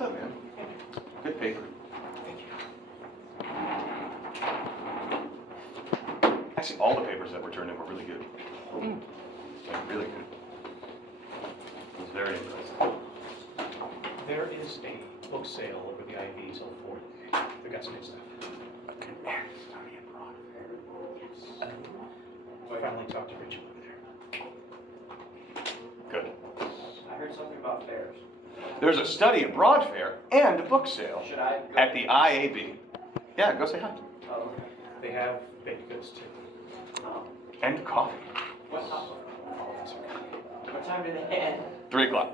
What's up, man? Good paper. Thank you. Actually, all the papers that were turned in were really good. Like, really good. It was very impressive. There is a book sale over the IVs on 4th. They got some good stuff. Okay. Study abroad. Yes. I finally talked to Rachel over there. Good. I heard something about fairs. There's a study abroad fair and a book sale Should I go? at the IAB. Yeah, go say hi. Oh, okay. They have baked goods too. Oh. And coffee. What time? All that's okay. What time do they end? 3 o'clock.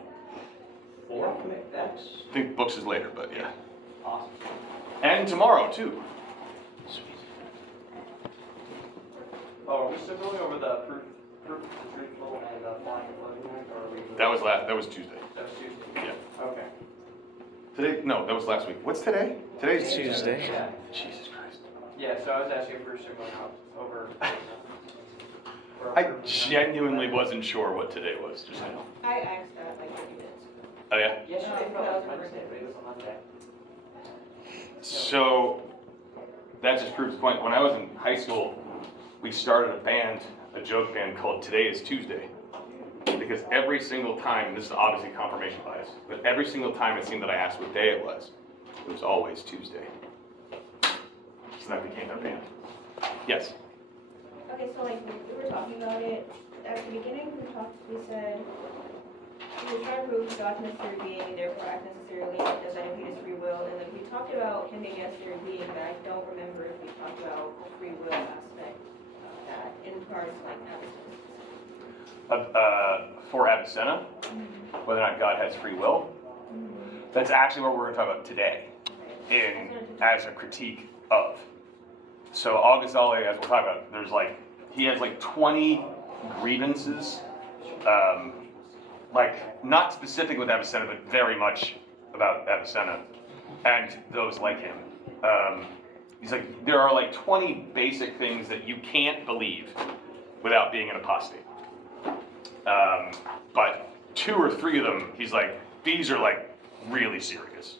4? That's I think books is later, but yeah. awesome. And tomorrow, too. Sweet. Oh, are we still going over the proof of the truthful and flying and floating, or are we? That was Tuesday. That was Tuesday. Yeah. Okay. Today? No, that was last week. What's today? Today's Tuesday. Yeah. Jesus Christ. Yeah. So I was asking if we were still going out over. I genuinely wasn't sure what today was, just saying. I asked that like 30 minutes ago. Oh, yeah? Yesterday felt like Wednesday, but it was a Monday. So, that just proves the point. When I was in high school, we started a joke band called Today is Tuesday. Because every single time, this is obviously confirmation bias, but every single time it seemed that I asked what day it was always Tuesday. So that became our band. Yes? Okay, so like we were talking about it at the beginning. We said we were trying to prove God's necessary being and therefore act necessarily does not impede his free will. And like we talked about him being necessary being, but I don't remember if we talked about the free will aspect of that in regards to like Avicenna. For Avicenna, whether or not God has free will, that's actually what we're going to talk about today, as a critique of. So Al-Ghazali, as we'll talk about, he has 20 grievances, not specific with Avicenna, but very much about Avicenna, and those like him. He's like, there are 20 basic things that you can't believe without being an apostate. But 2 or 3 of them, he's like, these are really serious.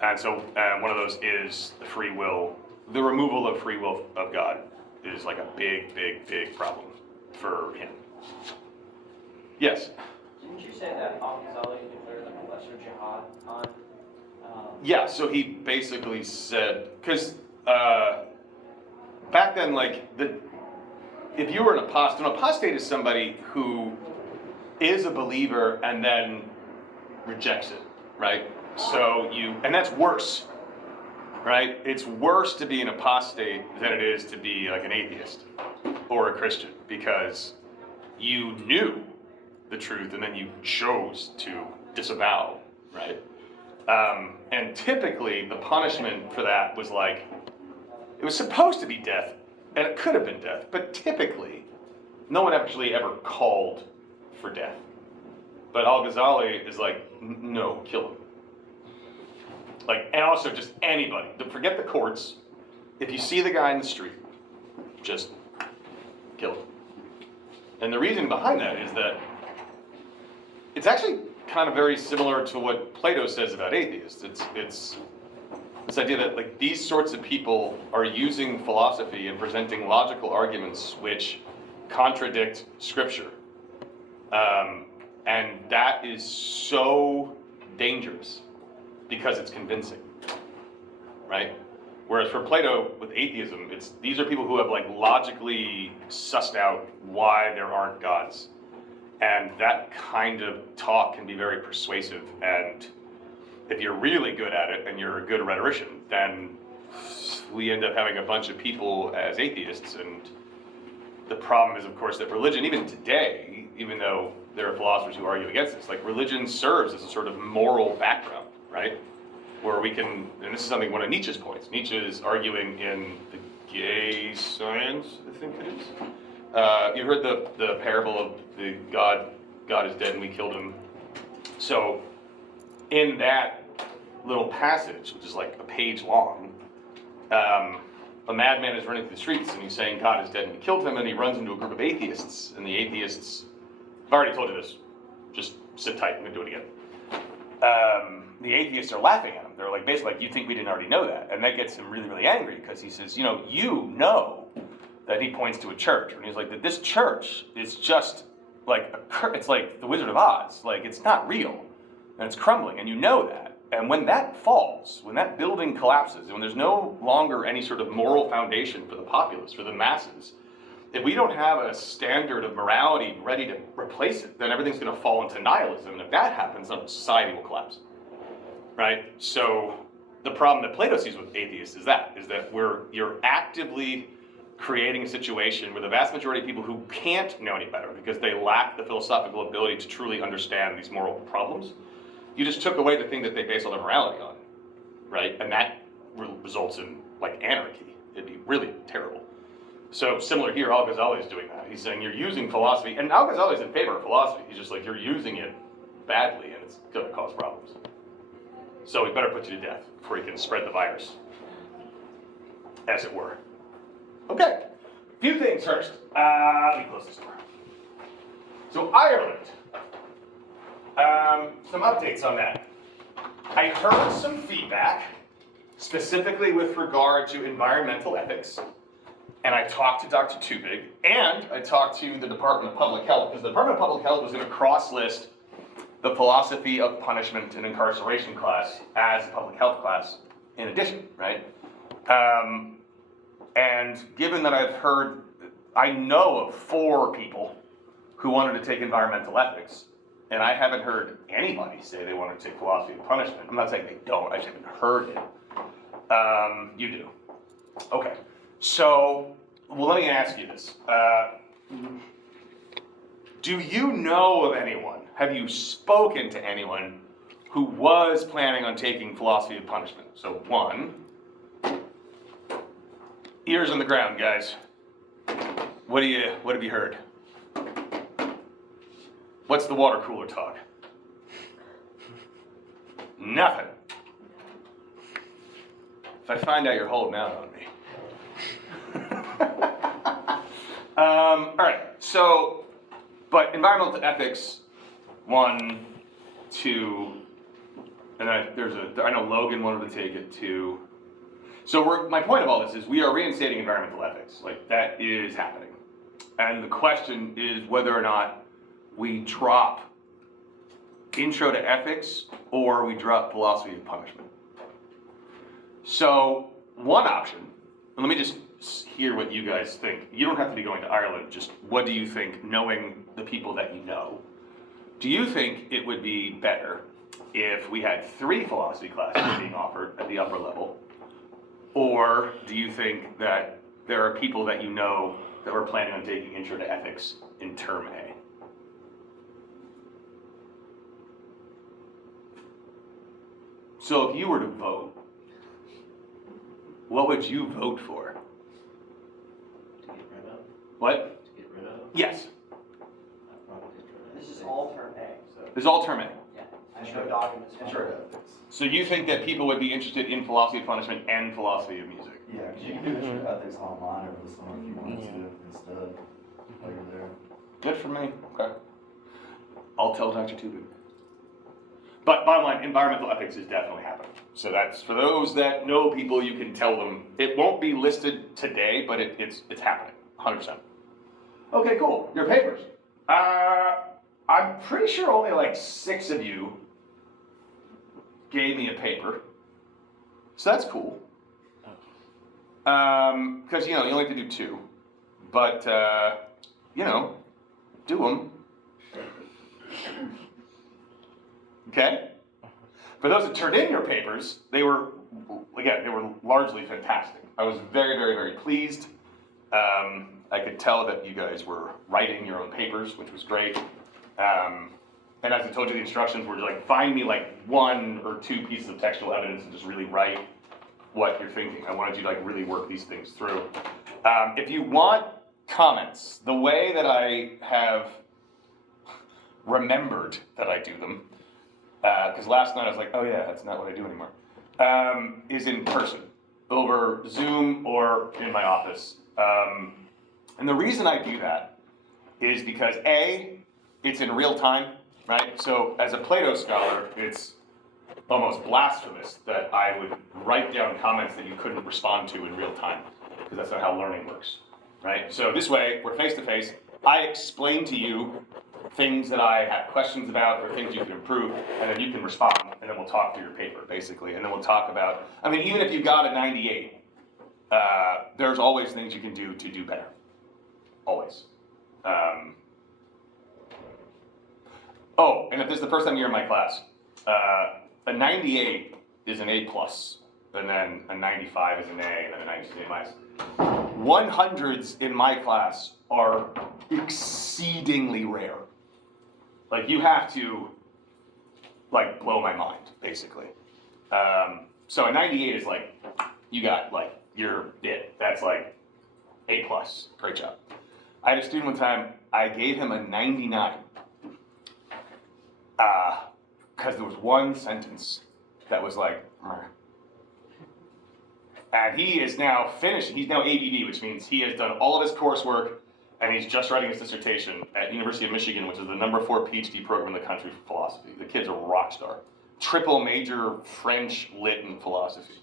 And so one of those is the free will. The removal of free will of God is a big, big, big problem for him. Yes? Didn't you say that Al-Ghazali declared a lesser jihad on? Yeah, so he basically said, because back then, if you were an apostate is somebody who is a believer and then rejects it, right? So and that's worse, right? It's worse to be an apostate than it is to be an atheist or a Christian, because you knew the truth and then you chose to disavow, right? And typically the punishment for that was it was supposed to be death, and it could have been death, but typically no one actually ever called for death. But Al-Ghazali is no, kill him. And also just anybody. Forget the courts. If you see the guy in the street, just kill him. And the reason behind that is that it's actually kind of very similar to what Plato says about atheists. It's this idea that these sorts of people are using philosophy and presenting logical arguments which contradict Scripture. And that is so dangerous because it's convincing, right? Whereas for Plato, with atheism, these are people who have logically sussed out why there aren't gods. And that kind of talk can be very persuasive. And if you're really good at it and you're a good rhetorician, then we end up having a bunch of people as atheists. And the problem is, of course, that religion, even today, even though there are philosophers who argue against this, religion serves as a sort of moral background, right? Where we can, and this is something, one of Nietzsche's points. Nietzsche is arguing in the Gay Science, I think it is. You heard the parable of the God is dead and we killed him. So in that little passage, which is a page long, a madman is running through the streets and he's saying God is dead and we killed him, and he runs into a group of atheists, and the atheists, I've already told you this, just sit tight, I'm gonna do it again. the atheists are laughing at him. They're like, basically like, you think we didn't already know that? And that gets him really, really angry because he says, you know that he points to a church. And he's like, that this church is just like, it's like the Wizard of Oz. Like, it's not real. And it's crumbling, and you know that. And when that falls, when that building collapses, and when there's no longer any sort of moral foundation for the populace, for the masses, if we don't have a standard of morality ready to replace it, then everything's going to fall into nihilism. And if that happens, then society will collapse. Right? So the problem that Plato sees with atheists is that you're actively creating a situation where the vast majority of people who can't know any better because they lack the philosophical ability to truly understand these moral problems, you just took away the thing that they base all their morality on, right? And that results in like anarchy. It'd be really terrible. So similar here, Al-Ghazali is doing that. He's saying you're using philosophy, and Al-Ghazali is in favor of philosophy. He's just like, you're using it badly and it's gonna cause problems. So we better put you to death before you can spread the virus, as it were. Okay, few things first. Let me close this door. So Ireland. Some updates on that. I heard some feedback, specifically with regard to environmental ethics, and I talked to Dr. Tubig, and I talked to the Department of Public Health, because the Department of Public Health was going to cross-list the philosophy of punishment and incarceration class as a public health class in addition, right? And given that I know of 4 people who wanted to take environmental ethics, and I haven't heard anybody say they want to take philosophy of punishment. I'm not saying they don't, I just haven't heard it. You do. Okay, so, well, let me ask you this. Do you know of anyone, have you spoken to anyone who was planning on taking philosophy of punishment? So 1, ears on the ground, guys. What have you heard? What's the water cooler talk? Nothing. If I find out you're holding out on me. All right, so, but environmental ethics, 1, 2, and I know Logan wanted to take it 2. So my point of all this is we are reinstating environmental ethics. Like, that is happening. And the question is whether or not we drop intro to ethics or we drop philosophy of punishment. So one option, and let me just hear what you guys think. You don't have to be going to Ireland, just what do you think, knowing the people that you know? Do you think it would be better if we had 3 philosophy classes being offered at the upper level? Or do you think that there are people that you know that were planning on taking intro to ethics in term A? So if you were to vote, what would you vote for? To get rid of? What? To get rid of? Yes. I'd probably get rid of This is music. all term A, so. It's all term A. Yeah. I have no documents. Intro to ethics. So you think that people would be interested in philosophy of punishment and philosophy of music? Yeah, because you can do intro to ethics online over the summer if you wanted to instead, while you're there. Good for me. Okay. I'll tell Dr. Tubin. But bottom line, environmental ethics is definitely happening. So that's for those that know people, you can tell them. It won't be listed today, but it's happening, 100%. Okay, cool. Your papers. I'm pretty sure only like 6 of you gave me a paper. So that's cool. Because, you only have to do 2. But, do them. Okay? For those that turned in your papers, they were largely fantastic. I was very, very, very pleased. I could tell that you guys were writing your own papers, which was great. And as I told you, the instructions were like, find me like 1 or 2 pieces of textual evidence and just really write what you're thinking. I wanted you to like really work these things through. If you want comments, the way that I have remembered that I do them, because last night I was like, oh yeah, that's not what I do anymore, is in person, over Zoom or in my office. And the reason I do that is because A, it's in real time, right? So as a Plato scholar, it's almost blasphemous that I would write down comments that you couldn't respond to in real time, because that's not how learning works, right? So this way, we're face to face. I explain to you things that I have questions about or things you can improve, and then you can respond, and then we'll talk through your paper, basically. And then we'll talk about, I mean, even if you got a 98, there's always things you can do to do better. Always. Oh, and if this is the first time you're in my class, a 98 is an A+, and then a 95 is an A, and then a 92 is an A-. 100s in my class are exceedingly rare. Like, you have to, like, blow my mind, basically. So a 98 is like, you got, like, you're it. That's like A+. Great job. I had a student one time, I gave him a 99. Because there was one sentence that was like, meh. And he is now finished. He's now ABD, which means he has done all of his coursework, and he's just writing his dissertation at University of Michigan, which is the #4 PhD program in the country for philosophy. The kid's a rock star. Triple major French, lit, and philosophy.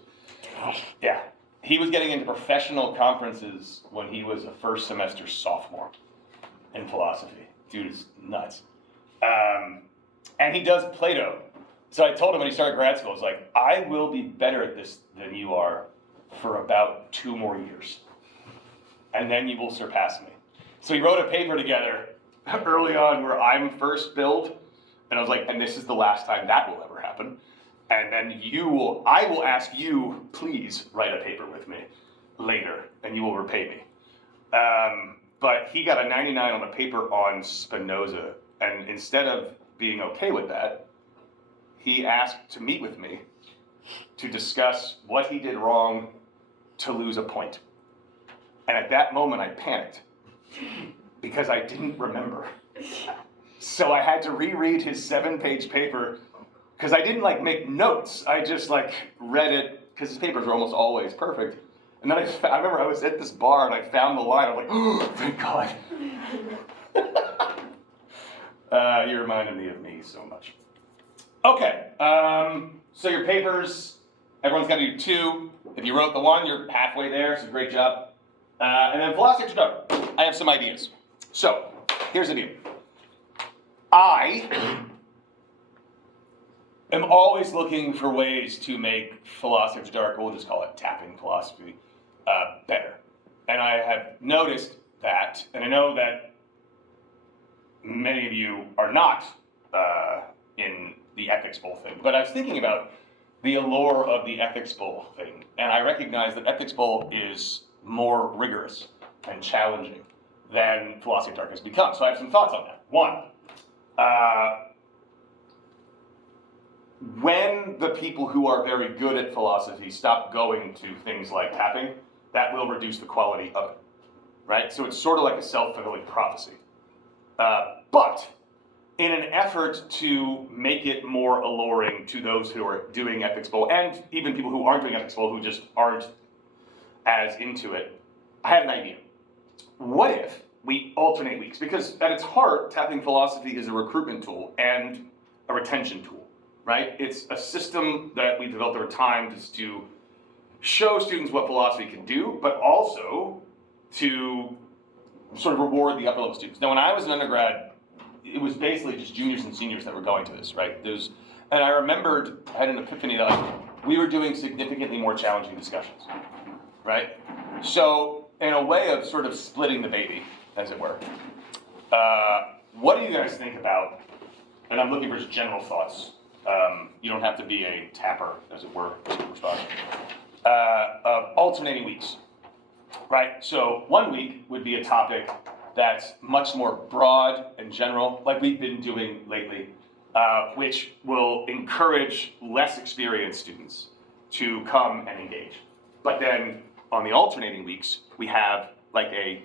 Yeah. He was getting into professional conferences when he was a first semester sophomore in philosophy. Dude is nuts. And he does Plato. So I told him when he started grad school, I was like, I will be better at this than you are for about 2 more years. And then you will surpass me. So he wrote a paper together early on where I'm first billed. And I was like, and this is the last time that will ever happen. And then I will ask you, please write a paper with me later, and you will repay me. But he got a 99 on a paper on Spinoza. And instead of being okay with that, he asked to meet with me to discuss what he did wrong to lose a point. And at that moment, I panicked because I didn't remember. So I had to reread his 7-page paper because I didn't like make notes. I just like read it because his papers are almost always perfect. And then I remember I was at this bar and I found the line. I was like, oh, thank God. You reminded me of me so much. Okay, so your papers, everyone's got to do 2. If you wrote the 1, you're halfway there, so great job. And then philosophy introduction. I have some ideas. So, here's the deal. I am always looking for ways to make philosophy after dark, we'll just call it tapping philosophy, better. And I have noticed that, and I know that many of you are not in the ethics bowl thing, but I was thinking about the allure of the ethics bowl thing, and I recognize that ethics bowl is more rigorous and challenging than philosophy of dark has become. So I have some thoughts on that. 1, when the people who are very good at philosophy stop going to things like tapping, that will reduce the quality of it, right? So it's sort of like a self-fulfilling prophecy. But in an effort to make it more alluring to those who are doing ethics bowl, and even people who aren't doing ethics bowl who just aren't as into it, I had an idea. What if we alternate weeks? Because at its heart, tapping philosophy is a recruitment tool and a retention tool, right? It's a system that we developed over time just to show students what philosophy can do, but also to sort of reward the upper level students. Now, when I was an undergrad, it was basically just juniors and seniors that were going to this, right? And I remembered, I had an epiphany that we were doing significantly more challenging discussions, right? So, in a way of sort of splitting the baby, as it were, what do you guys think about, and I'm looking for just general thoughts, you don't have to be a tapper, as it were, to respond, of alternating weeks, right? So 1 week would be a topic that's much more broad and general, like we've been doing lately, which will encourage less experienced students to come and engage. But then on the alternating weeks, we have like a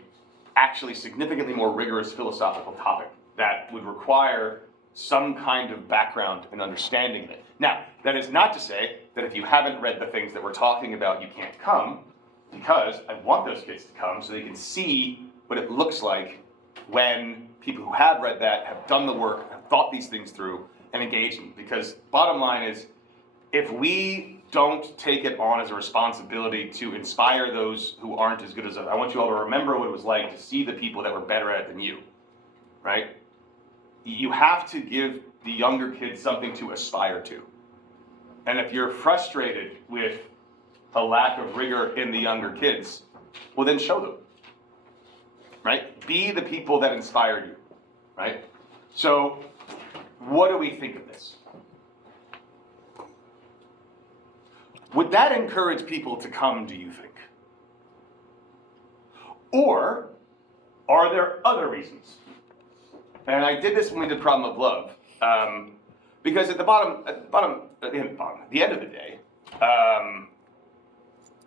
actually significantly more rigorous philosophical topic that would require some kind of background and understanding of it. Now, that is not to say that if you haven't read the things that we're talking about, you can't come, because I want those kids to come so they can see what it looks like when people who have read that, have done the work, have thought these things through, and engage them. Because bottom line is, if we don't take it on as a responsibility to inspire those who aren't as good as us, I want you all to remember what it was like to see the people that were better at it than you, right? You have to give the younger kids something to aspire to. And if you're frustrated with a lack of rigor in the younger kids, well then show them, right? Be the people that inspired you, right? So, what do we think of this? Would that encourage people to come, do you think? Or are there other reasons? And I did this when we did Problem of Love, because at the end of the day,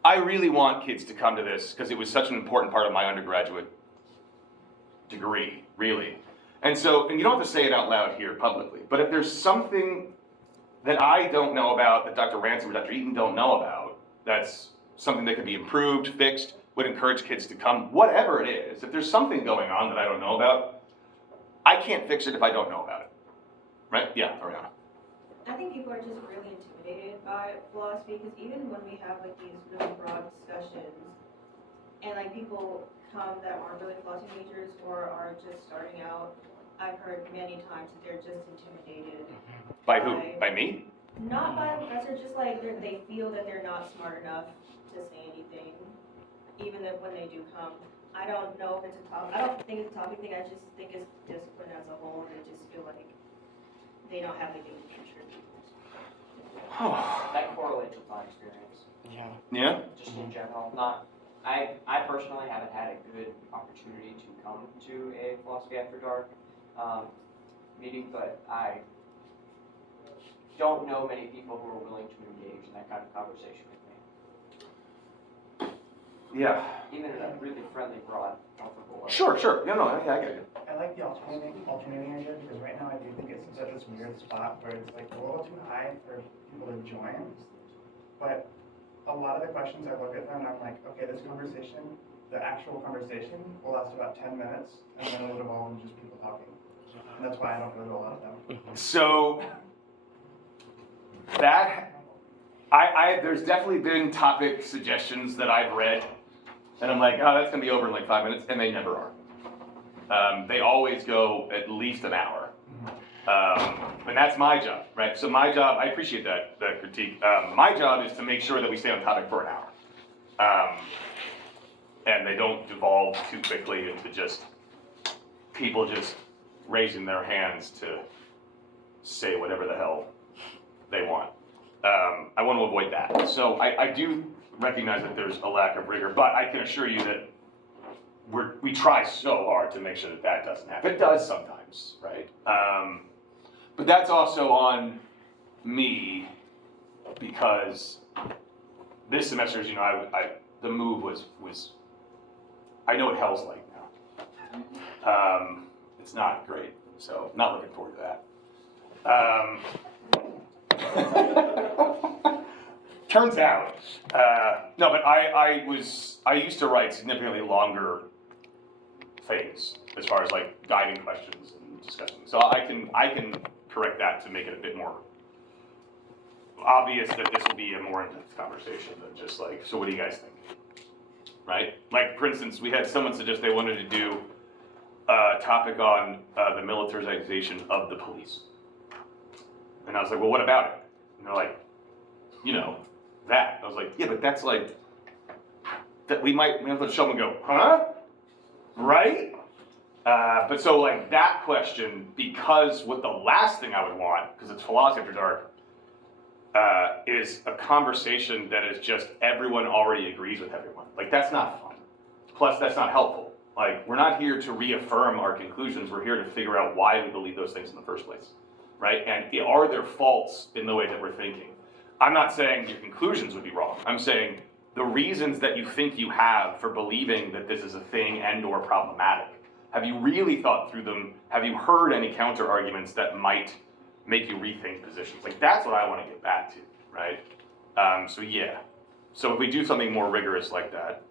I really want kids to come to this because it was such an important part of my undergraduate degree, really. And so, and you don't have to say it out loud here publicly, but if there's something that I don't know about, that Dr. Ransom or Dr. Eaton don't know about, that's something that could be improved, fixed, would encourage kids to come, whatever it is, if there's something going on that I don't know about, I can't fix it if I don't know about it. Right? Yeah, Ariana. I think people are just really intimidated by philosophy, because even when we have like these really broad discussions, and like people come that aren't really philosophy majors or are just starting out, I've heard many times that they're just intimidated. By who? By me? Not by the professor, just like they feel that they're not smart enough to say anything, even if when they do come. I don't know if it's a topic. I don't think it's a topic thing. I just think it's discipline as a whole. They just feel like they don't have anything to contribute. That correlates with my experience. Yeah? Just in general, I personally haven't had a good opportunity to come to a Philosophy After Dark meeting, but I don't know many people who are willing to engage in that kind of conversation with me. Yeah. Even in a really friendly, broad, comfortable way. Sure. No, I get it. I like the alternating idea, because right now I do think it's in such this weird spot where it's like a little too high for people to join. But a lot of the questions I look at them and I'm like, okay, this conversation, the actual conversation will last about 10 minutes and then it'll evolve into just people talking. And that's why I don't go to a lot of them. So that there's definitely been topic suggestions that I've read, and I'm like, oh, that's gonna be over in like 5 minutes, and they never are. They always go at least an hour, and that's my job, right? So my job, I appreciate that critique. My job is to make sure that we stay on topic for an hour, and they don't devolve too quickly into just people just raising their hands to say whatever the hell they want. I want to avoid that. So I do recognize that there's a lack of rigor, but I can assure you that we try so hard to make sure that that doesn't happen. It does sometimes, right? But that's also on me, because this semester, as you know, the move was I know what hell's like now. It's not great, so not looking forward to that. Turns out, no, but I used to write significantly longer things as far as like guiding questions and discussions. So I can correct that to make it a bit more obvious that this will be a more in-depth conversation than just like, so what do you guys think? Right? Like, for instance, we had someone suggest they wanted to do a topic on the militarization of the police. And I was like, well, what about it? And they're like, you know, that. I was like, yeah, but that's like, that we have to show them and go, huh? Right? But so like that question, because what the last thing I would want, because it's Philosophy After Dark, is a conversation that is just everyone already agrees with everyone. Like, that's not fun. Plus, that's not helpful. Like, we're not here to reaffirm our conclusions. We're here to figure out why we believe those things in the first place, right? And are there faults in the way that we're thinking? I'm not saying your conclusions would be wrong. I'm saying the reasons that you think you have for believing that this is a thing and or problematic. Have you really thought through them? Have you heard any counter arguments that might make you rethink positions? Like, that's what I want to get back to, right? So yeah. So if we do something more rigorous like that.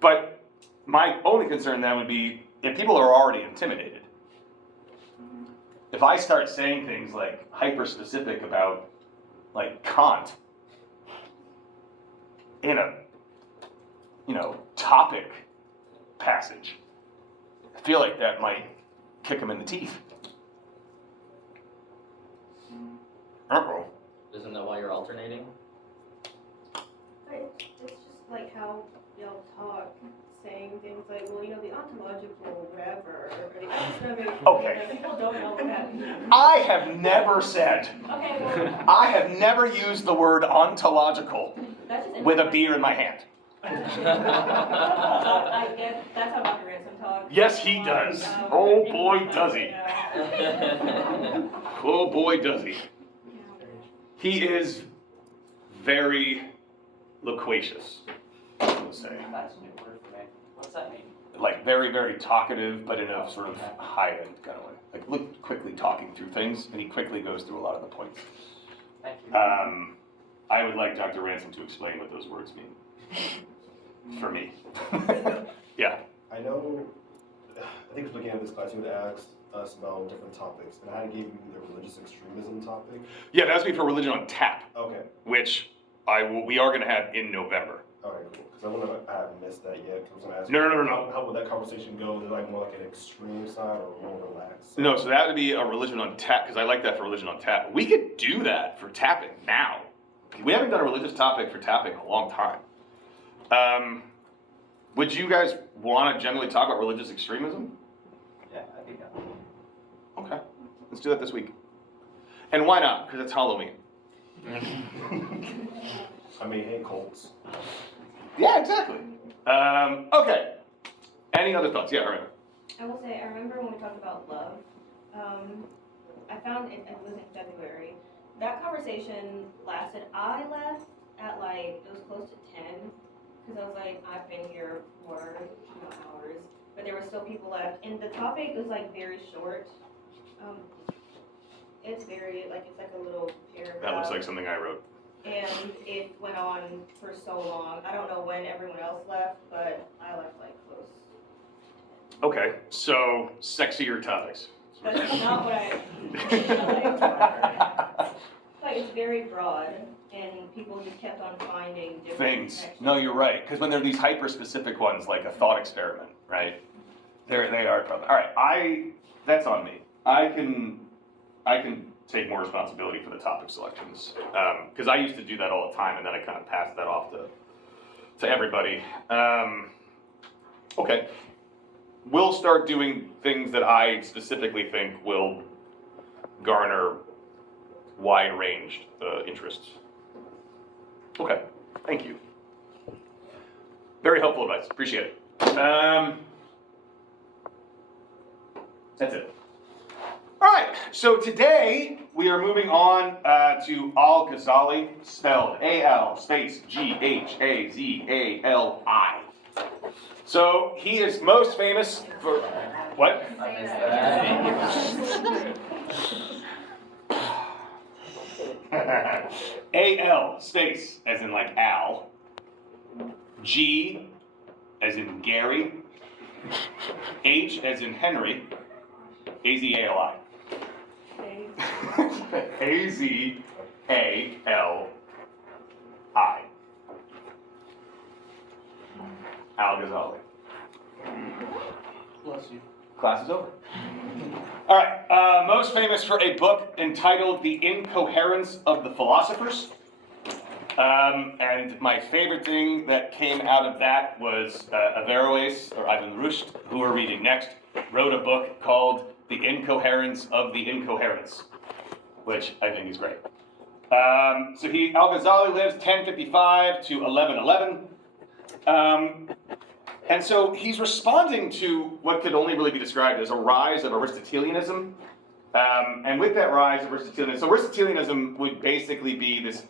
But my only concern then would be if people are already intimidated. If I start saying things like hyper-specific about like Kant in a, topic passage, I feel like that might kick him in the teeth. Uh-oh. Isn't that why you're alternating? But it's just like how y'all talk, saying things like, well, the ontological whatever, or the epistemic. Okay. People don't know what that means. I have never said, Okay, well, I have never used the word ontological that's just. with a beer in my hand. I guess that's how Dr. Ransom talks. Yes, he does. Oh boy, does he. Oh boy, does he. He is very loquacious, I would say. That's a new word for me. What's that mean? Like very, very talkative, but in a sort of high-end kind of way. Like look quickly talking through things, and he quickly goes through a lot of the points. Thank you. I would like Dr. Ransom to explain what those words mean. For me. Yeah. I know, I think at the beginning of this class you would ask us about different topics, and I gave you the religious extremism topic. Yeah, that's me for Religion on Tap, Okay, which we are going to have in November. alright, cool, because I haven't missed that yet, because I was gonna ask No, you, no, no, no. How would that conversation go? Is it like more like an extreme side or more relaxed? No, so that would be a Religion on Tap, because I like that for Religion on Tap. We could do that for tapping now. We haven't done a religious topic for tapping in a long time. Would you guys want to generally talk about religious extremism? Yeah, I think that. Okay, let's do that this week. And why not? Because it's Halloween. I mean, hey, cults. Yeah, exactly. Okay. Any other thoughts? Yeah, all right. I will say, I remember when we talked about love, I found it was in February. That conversation lasted, I left at it was close to 10, because I was like, I've been here for hours, but there were still people left, and the topic was very short. It's very, it's like a little paragraph. That looks like something I wrote. And it went on for so long. I don't know when everyone else left, but I left close. Okay, so sexier topics. That's not what I. It's very broad, and people just kept on finding different Things. connections. No, you're right. Because when there are these hyper-specific ones, like a thought experiment, right? They are problem. All right, that's on me. I can take more responsibility for the topic selections because I used to do that all the time, and then I kind of passed that off to everybody. Okay, we'll start doing things that I specifically think will garner wide-ranged interests. Okay, thank you. Very helpful advice. Appreciate it. That's it. All right, so today we are moving on to Al-Ghazali, spelled A-L space G-H-A-Z-A-L-I. So he is most famous for, what? A-L space, as in Al. G, as in Gary. H, as in Henry. A-Z-A-L-I. A-Z-A-L-I. Al-Ghazali. Bless you. Class is over. All right, most famous for a book entitled The Incoherence of the Philosophers. And my favorite thing that came out of that was Averroes, or Ivan Rusht, who we're reading next, wrote a book called The Incoherence of the Incoherence, which I think is great. So Al-Ghazali lives 1055 to 1111. And so he's responding to what could only really be described as a rise of Aristotelianism. And with that rise of Aristotelianism, so Aristotelianism would basically be this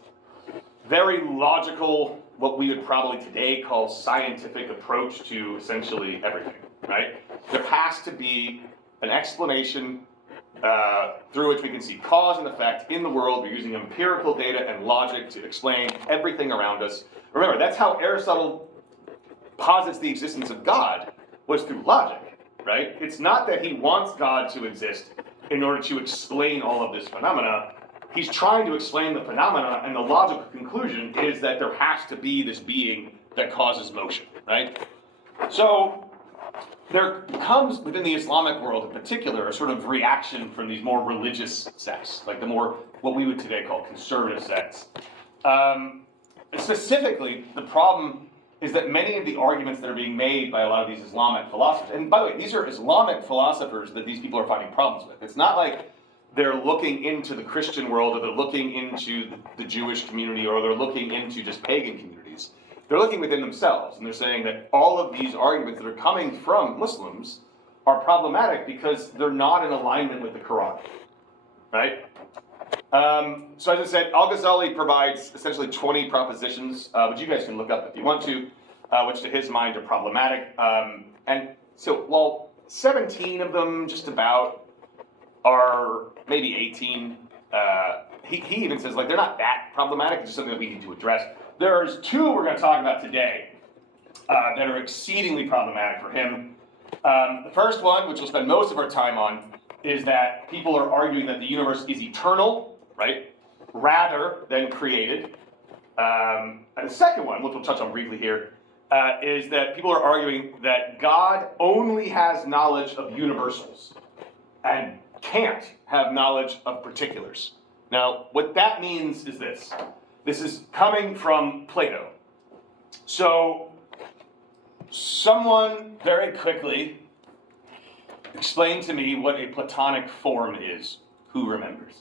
very logical, what we would probably today call scientific approach to essentially everything, right? There has to be an explanation through which we can see cause and effect in the world. We're using empirical data and logic to explain everything around us. Remember, that's how Aristotle posits the existence of God, was through logic, right? It's not that he wants God to exist in order to explain all of this phenomena. he's trying to explain the phenomena, and the logical conclusion is that there has to be this being that causes motion, right? So there comes within the Islamic world in particular a sort of reaction from these more religious sects, like the more what we would today call conservative sects. Specifically, the problem is that many of the arguments that are being made by a lot of these Islamic philosophers, and by the way, these are Islamic philosophers that these people are finding problems with. It's not like they're looking into the Christian world, or they're looking into the Jewish community, or they're looking into just pagan communities. They're looking within themselves, and they're saying that all of these arguments that are coming from Muslims are problematic because they're not in alignment with the Quran, right? So as I said, Al-Ghazali provides essentially 20 propositions, which you guys can look up if you want to, which to his mind are problematic. And so while 17 of them just about are maybe 18, he even says like they're not that problematic, it's just something that we need to address. There's two we're going to talk about today that are exceedingly problematic for him. The first one, which we'll spend most of our time on, is that people are arguing that the universe is eternal, right, rather than created. And the second one, which we'll touch on briefly here, is that people are arguing that God only has knowledge of universals and can't have knowledge of particulars. Now, what that means is this. This is coming from Plato. So, someone very quickly explain to me what a Platonic form is. Who remembers?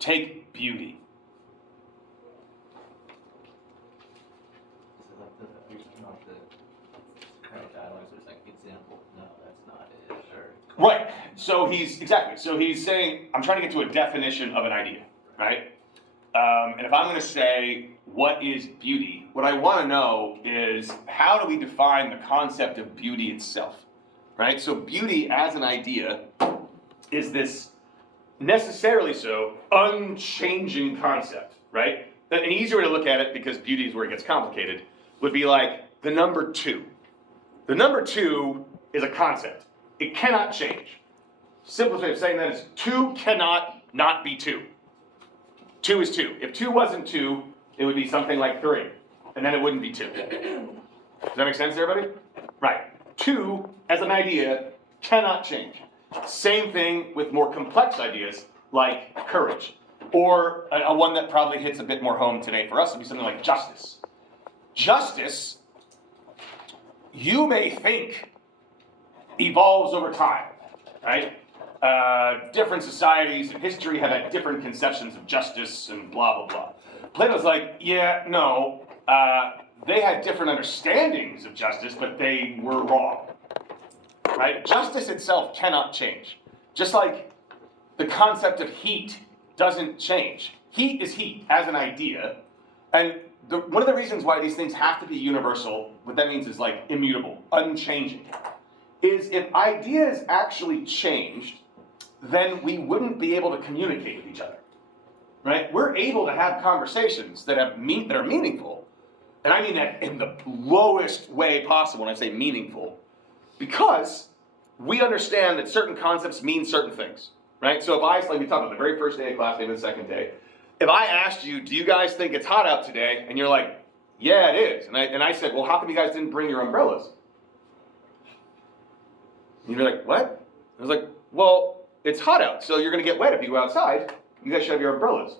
Take beauty. Is it like the current dialogues, there's like example, no, that's not it, or. Right. So he's saying, I'm trying to get to a definition of an idea, right? And if I'm going to say, what is beauty? What I want to know is, how do we define the concept of beauty itself, right? So beauty as an idea is this necessarily so unchanging concept, right? An easier way to look at it, because beauty is where it gets complicated, would be like the number 2. The number 2 is a concept. It cannot change. Simplest way of saying that is 2 cannot not be 2. 2 is 2. If 2 wasn't 2, it would be something like 3, and then it wouldn't be 2. Does that make sense to everybody? Right. 2, as an idea, cannot change. Same thing with more complex ideas like courage, or a one that probably hits a bit more home today for us would be something like justice. Justice, you may think, evolves over time, right? Different societies in history have had different conceptions of justice and blah, blah, blah. Plato's like, yeah, no, they had different understandings of justice, but they were wrong, right? Justice itself cannot change. Just like the concept of heat doesn't change. Heat is heat as an idea, and one of the reasons why these things have to be universal, what that means is like immutable, unchanging, is if ideas actually changed, then we wouldn't be able to communicate with each other, right? We're able to have conversations that are meaningful, and I mean that in the lowest way possible when I say meaningful, because we understand that certain concepts mean certain things, right? So if like we talked about the very first day of class, maybe the second day, if I asked you, do you guys think it's hot out today? And you're like, yeah, it is. And I said, well, how come you guys didn't bring your umbrellas? And you're like, what? I was like, well, it's hot out, so you're going to get wet if you go outside. You guys should have your umbrellas.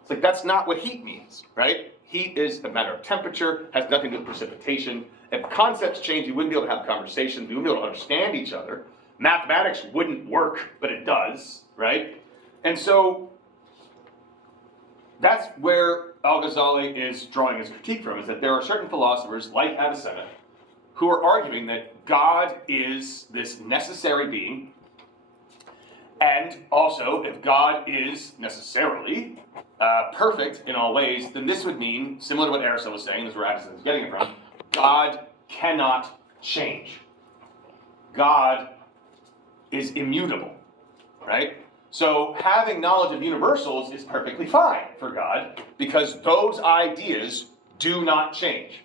It's like, that's not what heat means, right? Heat is a matter of temperature, has nothing to do with precipitation. If concepts change, you wouldn't be able to have conversations, we wouldn't be able to understand each other. Mathematics wouldn't work, but it does, right? And so that's where Al-Ghazali is drawing his critique from, is that there are certain philosophers, like Avicenna, who are arguing that God is this necessary being, and also, if God is necessarily perfect in all ways, then this would mean, similar to what Aristotle was saying, this is where Avicenna is getting it from, God cannot change. God is immutable, right? So having knowledge of universals is perfectly fine for God, because those ideas do not change.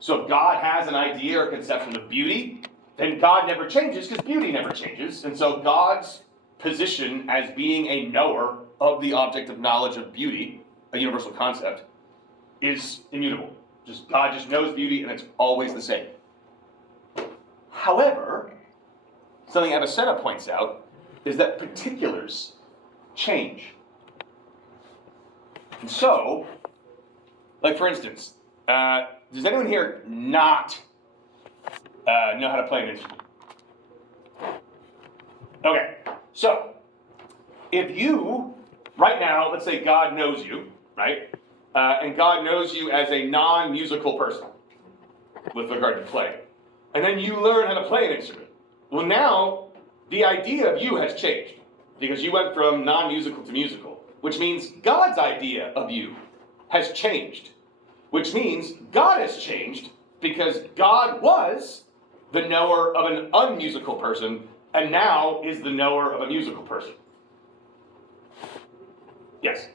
So if God has an idea or conception of beauty, then God never changes because beauty never changes. And so God's position as being a knower of the object of knowledge of beauty, a universal concept, is immutable. God just knows beauty and it's always the same. However, something Avicenna points out is that particulars change. And so, like for instance, does anyone here not know how to play an instrument? Okay, so if you, right now, let's say God knows you, right? And God knows you as a non-musical person with regard to play. And then you learn how to play an instrument. Well, now the idea of you has changed because you went from non-musical to musical, which means God's idea of you has changed, which means God has changed because God was the knower of an unmusical person and now is the knower of a musical person. Yes?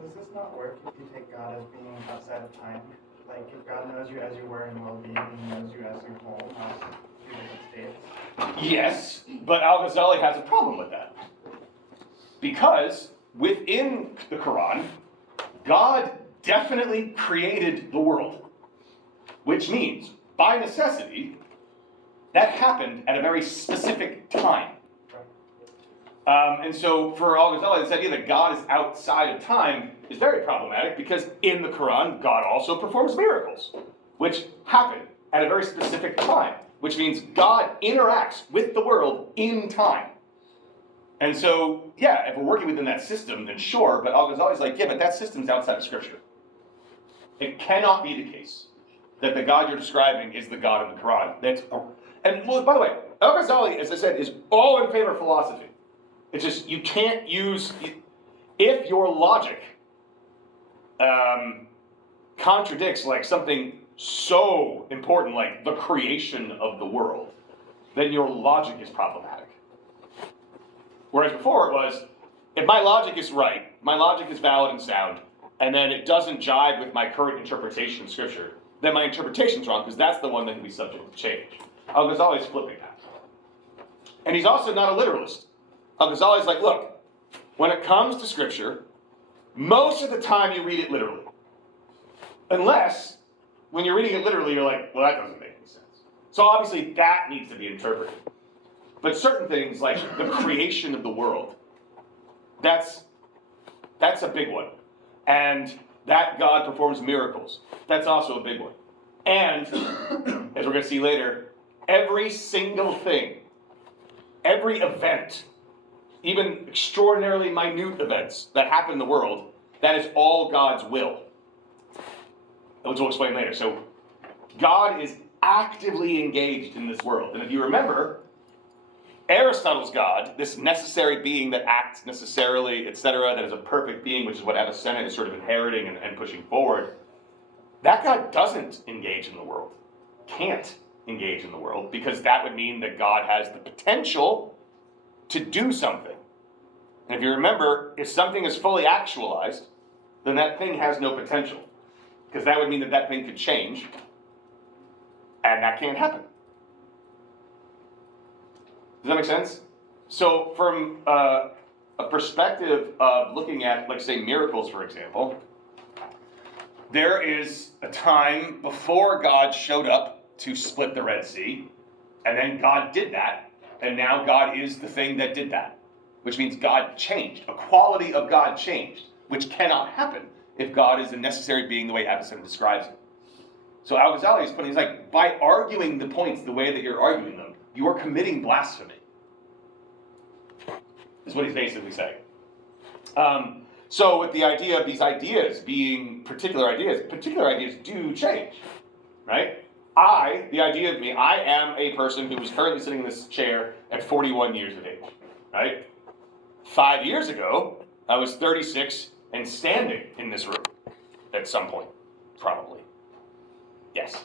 Does this not work if you take God as being outside of time? Like, if God knows you as you were in well-being, He knows you as a whole, not two different states? Yes, but Al-Ghazali has a problem with that. Because within the Quran, God definitely created the world. Which means, by necessity, that happened at a very specific time. And so for Al-Ghazali, this idea that God is outside of time is very problematic because in the Quran, God also performs miracles, which happen at a very specific time, which means God interacts with the world in time. And so, yeah, if we're working within that system, then sure, but Al-Ghazali's like, yeah, but that system's outside of Scripture. It cannot be the case that the God you're describing is the God of the Quran. And well, by the way, Al-Ghazali, as I said, is all in favor of philosophy. It's just, you can't use, if your logic contradicts like something so important like the creation of the world, then your logic is problematic. Whereas before it was, if my logic is right, my logic is valid and sound, and then it doesn't jive with my current interpretation of Scripture, then my interpretation's wrong because that's the one that can be subject to change. Al-Ghazali is flipping that. And he's also not a literalist. Al-Ghazali's like, look, when it comes to Scripture, most of the time you read it literally. Unless, when you're reading it literally, you're like, well, that doesn't make any sense. So obviously that needs to be interpreted. But certain things, like the creation of the world, that's a big one. And that God performs miracles, that's also a big one. And, as we're going to see later, every single thing, every event, even extraordinarily minute events that happen in the world, that is all God's will. Which we'll explain later. So, God is actively engaged in this world. And if you remember, Aristotle's God, this necessary being that acts necessarily, etc., that is a perfect being, which is what Avicenna is sort of inheriting and pushing forward, that God doesn't engage in the world. Can't engage in the world, because that would mean that God has the potential to do something. And if you remember, if something is fully actualized, then that thing has no potential. Because that would mean that that thing could change, and that can't happen. Does that make sense? So from a perspective of looking at, like, say, miracles, for example, there is a time before God showed up to split the Red Sea, and then God did that, and now God is the thing that did that, which means God changed. A quality of God changed, which cannot happen if God is a necessary being the way Avicenna describes it. So Al-Ghazali is putting, he's like, by arguing the points the way that you're arguing them, you are committing blasphemy. Is what he's basically saying. So with the idea of these ideas being particular ideas do change, right? The idea of me, I am a person who is currently sitting in this chair at 41 years of age, right? 5 years ago, I was 36 and standing in this room at some point, probably. Yes.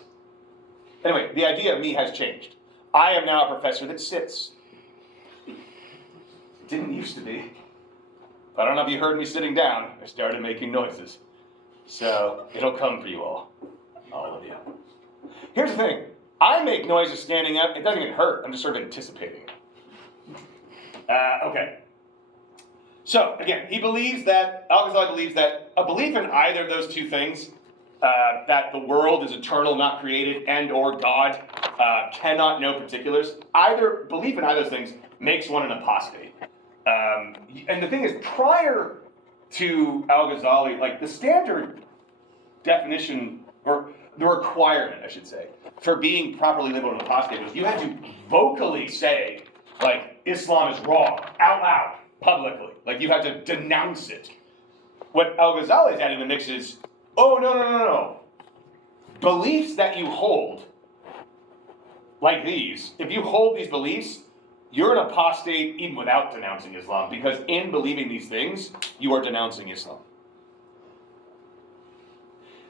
Anyway, the idea of me has changed. I am now a professor that sits. It didn't used to be. I don't know if you heard me sitting down. I started making noises. So it'll come for you all of you. Here's the thing. I make noises standing up. It doesn't even hurt. I'm just sort of anticipating it. Okay. So again, Al-Ghazali believes that a belief in either of those two things, that the world is eternal, not created, and or God cannot know particulars, either belief in either of those things makes one an apostate. And the thing is, prior to Al-Ghazali, like the standard definition, or the requirement, I should say, for being properly labeled an apostate was you had to vocally say, like, Islam is wrong, out loud, publicly. Like, you had to denounce it. What Al-Ghazali is adding to the mix is, oh, no. Beliefs that you hold, like these, if you hold these beliefs, you're an apostate even without denouncing Islam, because in believing these things, you are denouncing Islam.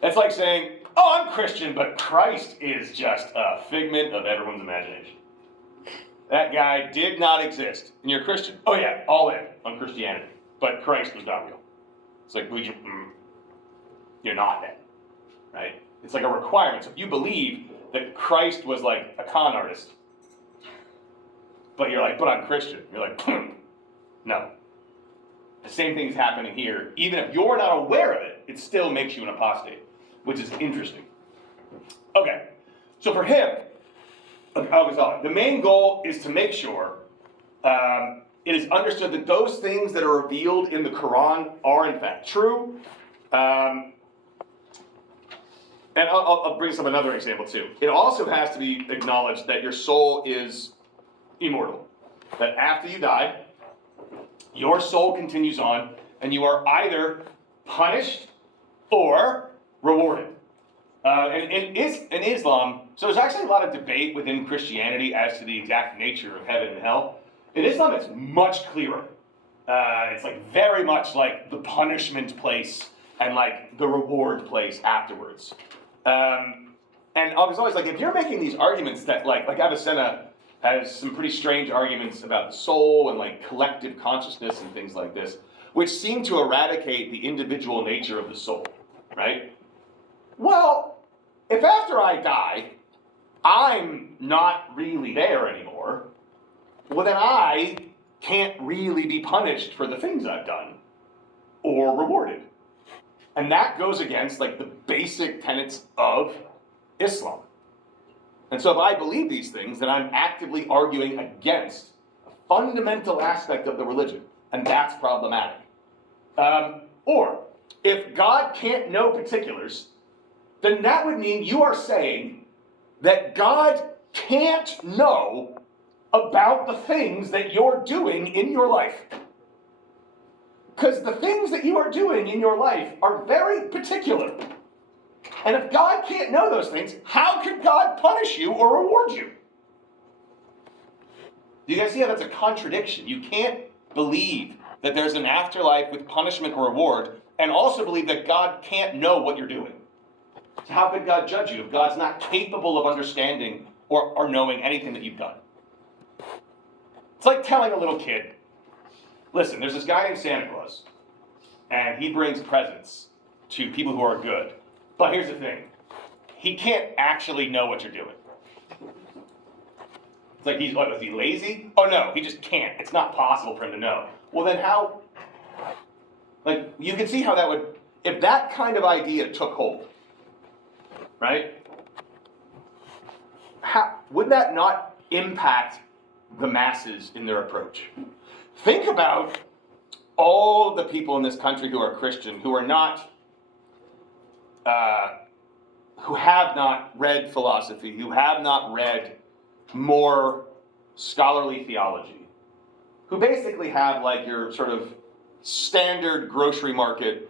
That's like saying, oh, I'm Christian, but Christ is just a figment of everyone's imagination. That guy did not exist. And you're a Christian. Oh yeah, all in on Christianity. But Christ was not real. It's like, you're not then, right? It's like a requirement. So if you believe that Christ was like a con artist, but you're like, but I'm Christian. You're like, no. The same thing is happening here. Even if you're not aware of it, it still makes you an apostate, which is interesting. Okay, so for him, Al-Ghazali, the main goal is to make sure it is understood that those things that are revealed in the Quran are in fact true. And I'll bring up another example too. It also has to be acknowledged that your soul is immortal. That after you die, your soul continues on, and you are either punished or rewarded. And in Islam, so there's actually a lot of debate within Christianity as to the exact nature of heaven and hell. In Islam, it's much clearer. It's like very much like the punishment place and like the reward place afterwards. And Al-Ghazali's like, if you're making these arguments that like Avicenna has some pretty strange arguments about the soul and like collective consciousness and things like this, which seem to eradicate the individual nature of the soul, right? Well, if after I die, I'm not really there anymore, well then I can't really be punished for the things I've done or rewarded. And that goes against like the basic tenets of Islam. And so if I believe these things, then I'm actively arguing against a fundamental aspect of the religion, and that's problematic. Or, if God can't know particulars, then that would mean you are saying that God can't know about the things that you're doing in your life. Because the things that you are doing in your life are very particular. And if God can't know those things, how could God punish you or reward you? Do you guys see how that's a contradiction? You can't believe that there's an afterlife with punishment or reward and also believe that God can't know what you're doing. So how could God judge you if God's not capable of understanding or knowing anything that you've done? It's like telling a little kid, listen, there's this guy named Santa Claus, and he brings presents to people who are good. But here's the thing, he can't actually know what you're doing. It's like, is he lazy? Oh no, he just can't. It's not possible for him to know. Well then how, like, you can see how that would, if that kind of idea took hold, right? Would that not impact the masses in their approach? Think about all the people in this country who are Christian, who are not, who have not read philosophy, who have not read more scholarly theology, who basically have like your sort of standard grocery market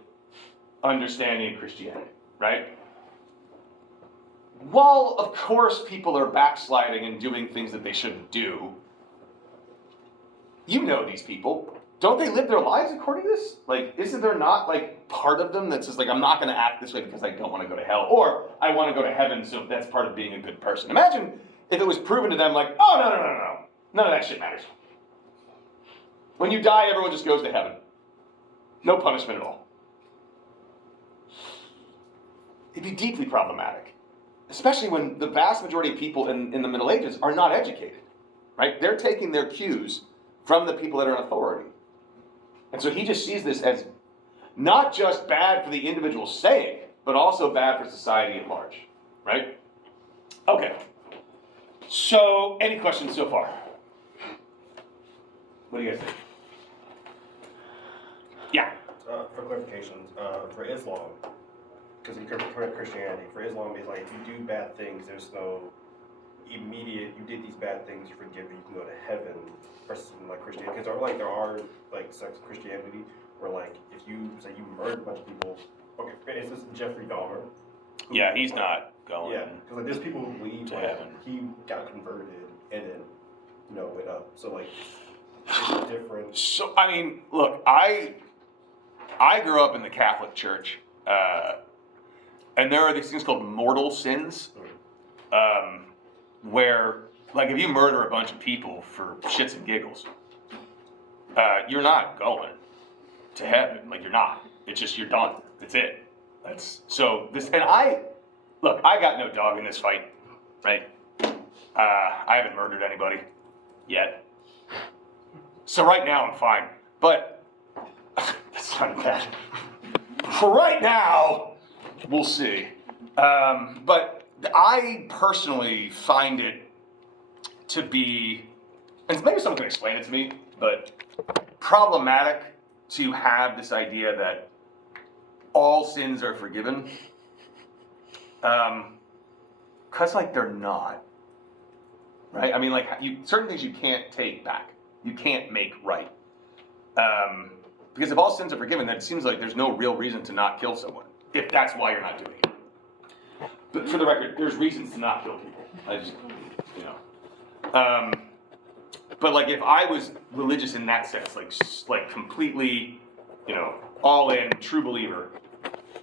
understanding of Christianity, right? While, of course, people are backsliding and doing things that they shouldn't do, you know these people. Don't they live their lives according to this? Like, isn't there not, like, part of them that says, like, I'm not going to act this way because I don't want to go to hell, or I want to go to heaven, so that's part of being a good person. Imagine if it was proven to them, like, oh, no. None of that shit matters. When you die, everyone just goes to heaven. No punishment at all. It'd be deeply problematic. especially when the vast majority of people in the Middle Ages are not educated, right? They're taking their cues from the people that are in authority. And so he just sees this as not just bad for the individual saying, but also bad for society at large, right? Okay. So, any questions so far? What do you guys think? Yeah. For clarifications, for Islam, because in Christianity, for Islam, it's like if you do bad things, there's no immediate, you did these bad things, you're forgiven, you can go to heaven, versus in like Christianity. Because there are like sects of Christianity where like if you say you murdered a bunch of people, okay, for instance, Jeffrey Dahmer. Yeah, he's not going. Yeah, because like there's people who believe to like heaven. he got converted and then went up. So like it's different. So, I mean, look, I grew up in the Catholic Church, and there are these things called mortal sins, where, like, if you murder a bunch of people for shits and giggles, you're not going to heaven. Like, you're not. It's just you're done. That's it. So this, and I got no dog in this fight, right? I haven't murdered anybody yet. So right now I'm fine, but that's not bad. For right now, we'll see. But I personally find it to be, and maybe someone can explain it to me, but problematic to have this idea that all sins are forgiven. Cause like they're not, right? I mean, like certain things you can't take back. You can't make right. Because if all sins are forgiven, then it seems like there's no real reason to not kill someone, if that's why you're not doing it. But for the record, there's reasons to not kill people. I just, but like if I was religious in that sense, like completely, all in, true believer,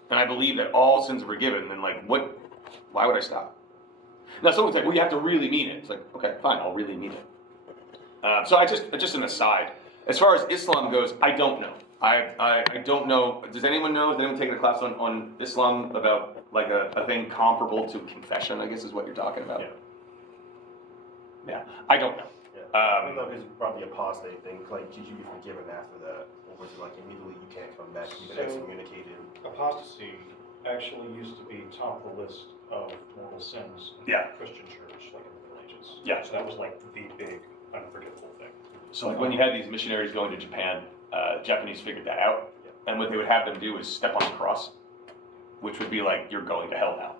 and I believe that all sins are forgiven, then like why would I stop? Now someone would say, well, you have to really mean it. It's like, okay, fine, I'll really mean it. So just an aside. As far as Islam goes, I don't know. I don't know. Does anyone know? Has anyone taken a class on Islam about like a thing comparable to confession, I guess is what you're talking about? Yeah. I don't know. Yeah. I think it's probably apostate thing. Like, should you be forgiven after that, or was it like immediately you can't come back? You've been excommunicated. Apostasy actually used to be top of the list of mortal sins in Yeah. the Christian church, like in the Middle Ages. Yeah. So that was like the big unforgivable thing. So like when you had these missionaries going to Japan, Japanese figured that out, and what they would have them do is step on the cross, which would be like, you're going to hell now.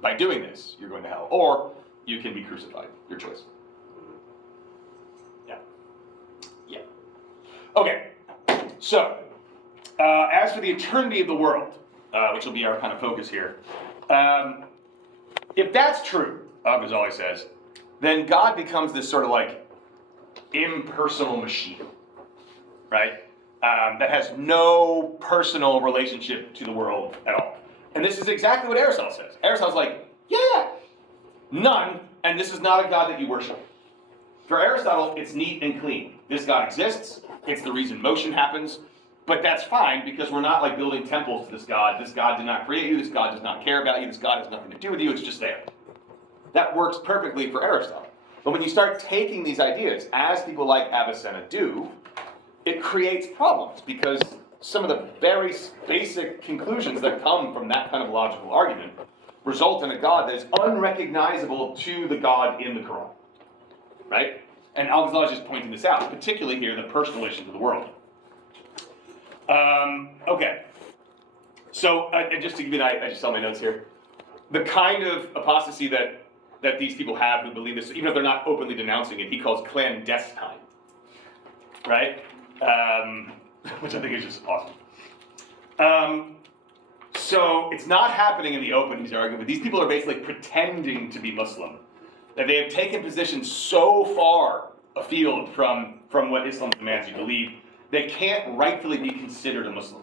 By doing this, you're going to hell. Or you can be crucified, your choice. Yeah. Okay, so as for the eternity of the world, which will be our kind of focus here, if that's true, Al-Ghazali says, then God becomes this sort of like impersonal machine, right? That has no personal relationship to the world at all. And this is exactly what Aristotle says. Aristotle's like, yeah, none, and this is not a God that you worship. For Aristotle, it's neat and clean. This God exists, it's the reason motion happens, but that's fine because we're not like building temples to this God. This God did not create you, this God does not care about you, this God has nothing to do with you, it's just there. That works perfectly for Aristotle. But when you start taking these ideas, as people like Avicenna do, it creates problems because some of the very basic conclusions that come from that kind of logical argument result in a God that is unrecognizable to the God in the Quran, right? And Al-Ghazali is just pointing this out, particularly here, the personal relations of the world. Okay, so and just to give you I just saw my notes here. The kind of apostasy that these people have who believe this, even if they're not openly denouncing it, he calls clandestine, right? Which I think is just awesome. So it's not happening in the open, he's arguing, but these people are basically pretending to be Muslim. That they have taken positions so far afield from what Islam demands you believe, they can't rightfully be considered a Muslim.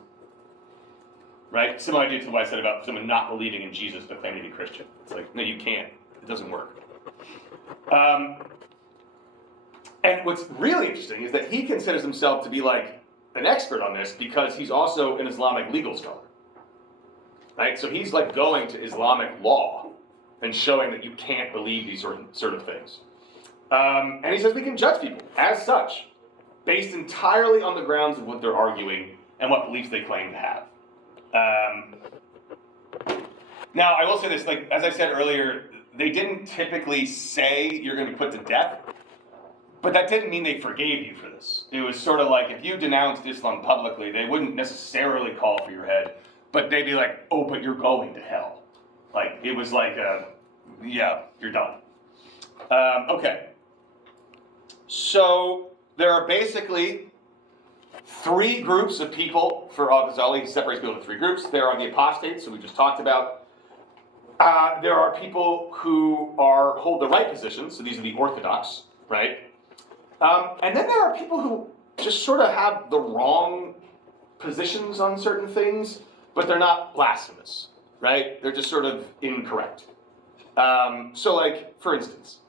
Right? Similar idea to what I said about someone not believing in Jesus but claiming to be Christian. It's like, no, you can't. It doesn't work. And what's really interesting is that he considers himself to be like an expert on this because he's also an Islamic legal scholar. Right? So he's like going to Islamic law and showing that you can't believe these sort of things. And he says we can judge people as such, based entirely on the grounds of what they're arguing and what beliefs they claim to have. Now, I will say this, like, as I said earlier, they didn't typically say you're going to be put to death, but that didn't mean they forgave you for this. It was sort of like if you denounced Islam publicly, they wouldn't necessarily call for your head, but they'd be like, oh, but you're going to hell. Like, it was like, yeah, you're done. Okay. So there are basically three groups of people for Al-Ghazali. He separates people into three groups. There are the apostates, who we just talked about. There are people who hold the right position, so these are the orthodox, right? And then there are people who just sort of have the wrong positions on certain things, but they're not blasphemous, right? They're just sort of incorrect. So like, for instance,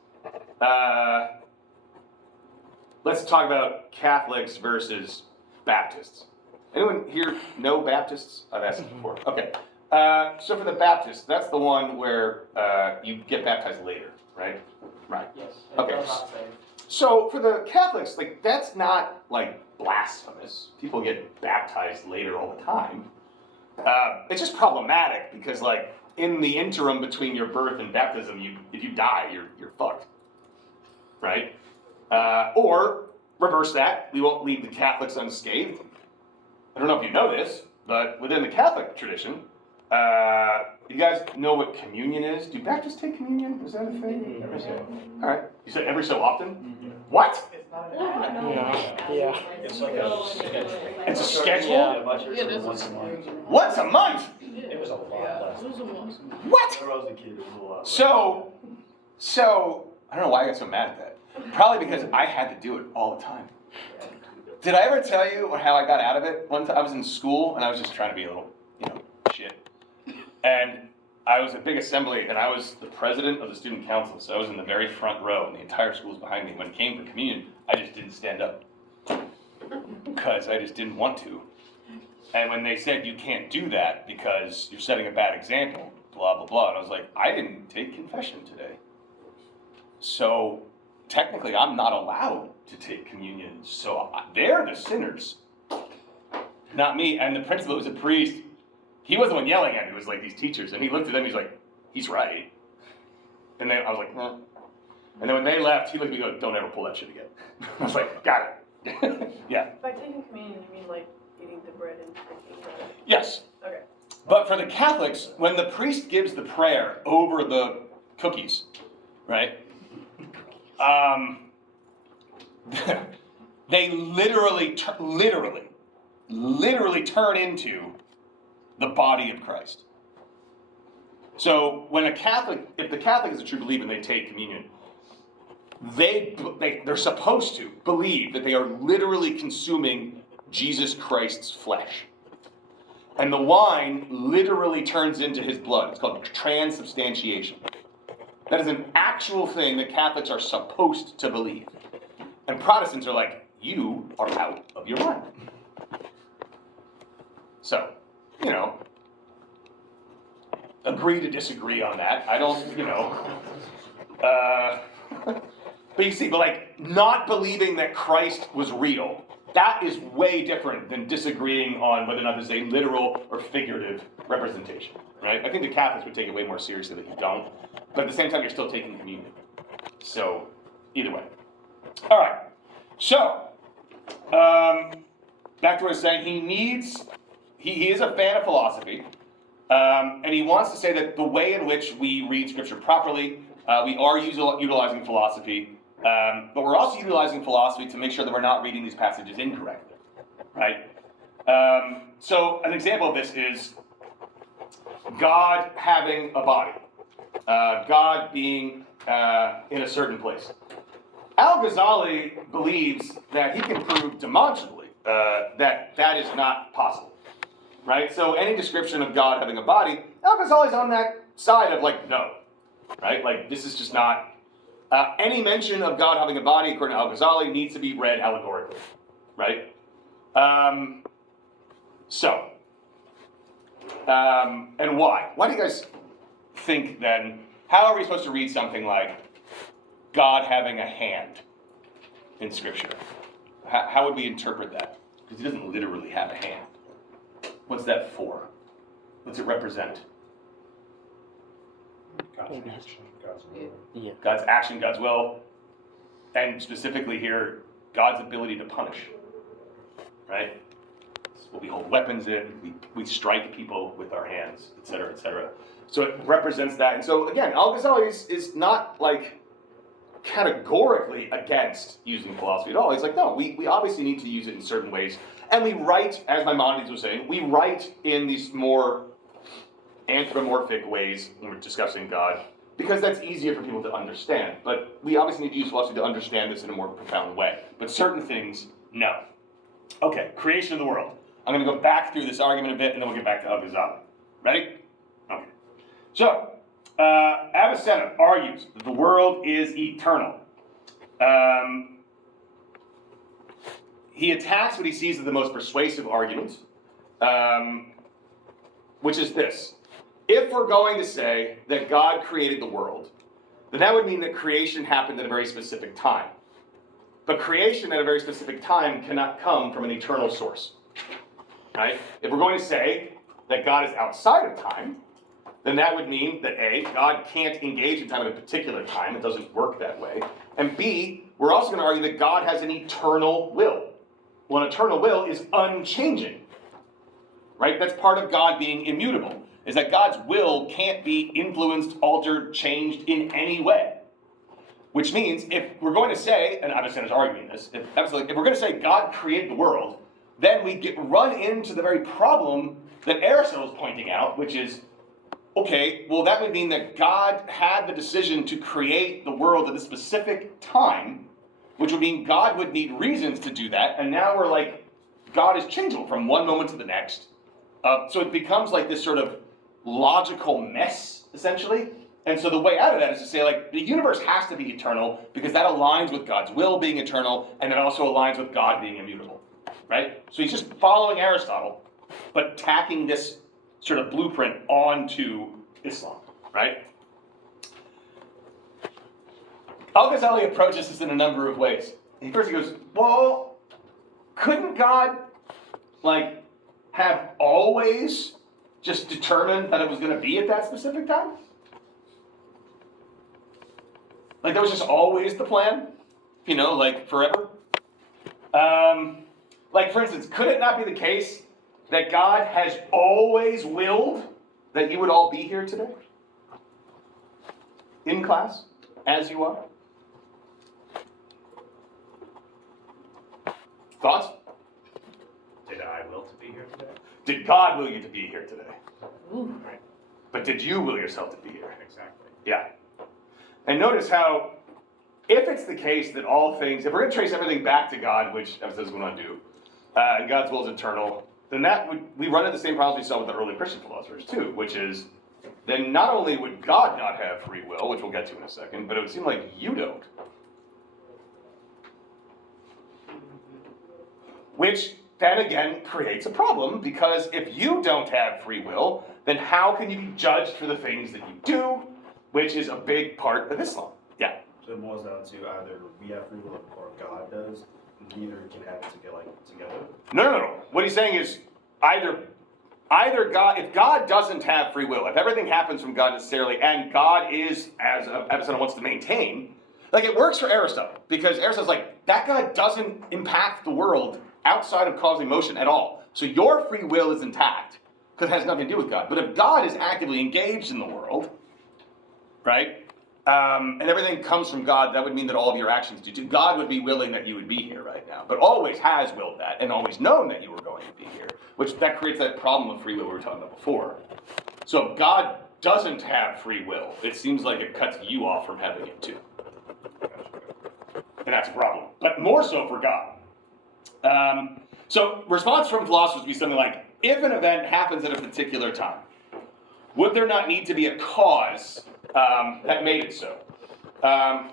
let's talk about Catholics versus Baptists. Anyone here know Baptists? I've asked this before. Okay. So for the Baptists, that's the one where you get baptized later, right? Right. Yes. Okay. It does not say. So for the Catholics, like, that's not like blasphemous. People get baptized later all the time. It's just problematic because, like, in the interim between your birth and baptism, if you die, you're fucked, right? Or reverse that, we won't leave the Catholics unscathed. I don't know if you know this, but within the Catholic tradition, you guys know what communion is? Do Baptists take communion? Is that a thing? All right. You said every so often? What? It's not an Yeah. It's like a schedule. It's a schedule? Yeah, this Once a month. Once a month? It was a lot less. What? When I was a kid, it was a lot. So, I don't know why I got so mad at that. Probably because I had to do it all the time. Did I ever tell you how I got out of it? One time I was in school and I was just trying to be a little, shit. And I was at big assembly and I was the president of the student council, so I was in the very front row and the entire school was behind me. When it came for communion, I just didn't stand up because I just didn't want to. And when they said you can't do that because you're setting a bad example, blah, blah, blah, and I was like, I didn't take confession today. So technically I'm not allowed to take communion, so they're the sinners, not me. And the principal was a priest. He wasn't the one yelling at me, it was like these teachers, and he looked at them, he's like, he's right. And then I was like, eh. And then when they left, he looked at me and goes, don't ever pull that shit again. I was like, got it. Yeah. By taking communion, you mean like eating the bread and drinking the... Yes. Okay. But for the Catholics, when the priest gives the prayer over the cookies, right? They literally turn into the body of Christ. So when if the Catholic is a true believer and they take communion, they're supposed to believe that they are literally consuming Jesus Christ's flesh. And the wine literally turns into his blood. It's called transubstantiation. That is an actual thing that Catholics are supposed to believe. And Protestants are like, you are out of your mind. So, agree to disagree on that. I don't, but you see, not believing that Christ was real, that is way different than disagreeing on whether or not there's a literal or figurative representation, right? I think the Catholics would take it way more seriously that you don't, but at the same time, you're still taking communion. So, either way. All right, so, back to what I was saying, he is a fan of philosophy, and he wants to say that the way in which we read Scripture properly, we are utilizing philosophy, but we're also utilizing philosophy to make sure that we're not reading these passages incorrectly, right? So an example of this is God having a body, God being in a certain place. Al-Ghazali believes that he can prove demonstrably that is not possible. Right? So any description of God having a body, Al-Ghazali's on that side of no. Right? This is just not... any mention of God having a body, according to Al-Ghazali, needs to be read allegorically. Right? And why? Why do you guys think, then, how are we supposed to read something like God having a hand in Scripture? How would we interpret that? Because he doesn't literally have a hand. What's that for? What's it represent? God's action, God's will. God's action, God's will, and specifically here, God's ability to punish. Right? It's what we hold weapons in, we strike people with our hands, etc., etc. So it represents that. And so again, Al-Ghazali is not like categorically against using philosophy at all. He's like, no, we obviously need to use it in certain ways. And we write, as Maimonides was saying, we write in these more anthropomorphic ways when we're discussing God, because that's easier for people to understand. But we obviously need to use philosophy to understand this in a more profound way. But certain things, no. Okay, creation of the world. I'm going to go back through this argument a bit, and then we'll get back to Al-Ghazali. Ready? Okay. So, Avicenna argues that the world is eternal. He attacks what he sees as the most persuasive argument, which is this. If we're going to say that God created the world, then that would mean that creation happened at a very specific time. But creation at a very specific time cannot come from an eternal source. Right? If we're going to say that God is outside of time, then that would mean that A, God can't engage in time at a particular time. It doesn't work that way. And B, we're also going to argue that God has an eternal will. Well, an eternal will is unchanging. Right? That's part of God being immutable, is that God's will can't be influenced, altered, changed in any way. Which means if we're going to say, and Avicenna's arguing this, if we're going to say God created the world, then we run into the very problem that Aristotle's pointing out, which is, okay, well that would mean that God had the decision to create the world at a specific time, which would mean God would need reasons to do that, and now we're like, God is changeable from one moment to the next. So it becomes like this sort of logical mess, essentially. And so the way out of that is to say, like, the universe has to be eternal because that aligns with God's will being eternal, and it also aligns with God being immutable, right? So he's just following Aristotle, but tacking this sort of blueprint onto Islam, right? Al-Ghazali approaches this in a number of ways. First he goes, well, couldn't God, like, have always just determined that it was going to be at that specific time? Like, that was just always the plan? You know, like, forever? Like, for instance, could it not be the case that God has always willed that you would all be here today? In class, as you are? Thoughts? Did I will to be here today? Did God will you to be here today? Right. But did you will yourself to be here? Exactly. Yeah. And notice how, if it's the case that all things, if we're going to trace everything back to God, which Ephesus we want to do, and God's will is eternal, then we run into the same problems we saw with the early Christian philosophers too, which is, then not only would God not have free will, which we'll get to in a second, but it would seem like you don't. Which then again creates a problem, because if you don't have free will, then how can you be judged for the things that you do, which is a big part of Islam. Yeah. So it boils down to either we have free will or God does. Neither can have it together. No. What he's saying is either God, if God doesn't have free will, if everything happens from God necessarily, and God is, as Avicenna wants to maintain, like it works for Aristotle, because Aristotle's like, that God doesn't impact the world outside of causing motion at all. So your free will is intact, because it has nothing to do with God. But if God is actively engaged in the world, right, and everything comes from God, that would mean that all of your actions do too. God would be willing that you would be here right now, but always has willed that, and always known that you were going to be here, which that creates that problem of free will we were talking about before. So if God doesn't have free will, it seems like it cuts you off from having it too. And that's a problem, but more so for God. So response from philosophers would be something like, if an event happens at a particular time, would there not need to be a cause that made it so?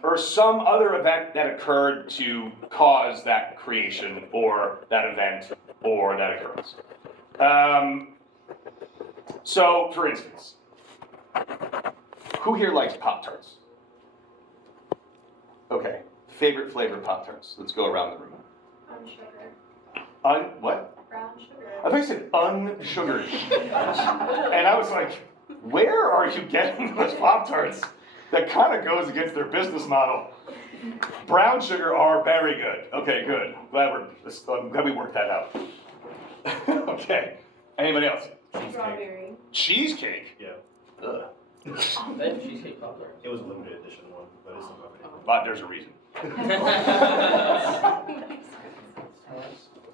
Or some other event that occurred to cause that creation, or that event, or that occurrence? So, for instance, Who here likes Pop-Tarts? Okay. Favorite flavor Pop-Tarts? Let's go around the room. Brown sugar. What? Brown sugar. I thought you said unsugared. And I was like, where are you getting those Pop-Tarts? That kind of goes against their business model. Brown sugar are very good. Okay, good. I'm glad we worked that out. Okay. Anybody else? Strawberry. Cheesecake? Yeah, Ugh. They have cheesecake Pop-Tarts. it was a limited edition one, but it's not my favorite. But there's a reason.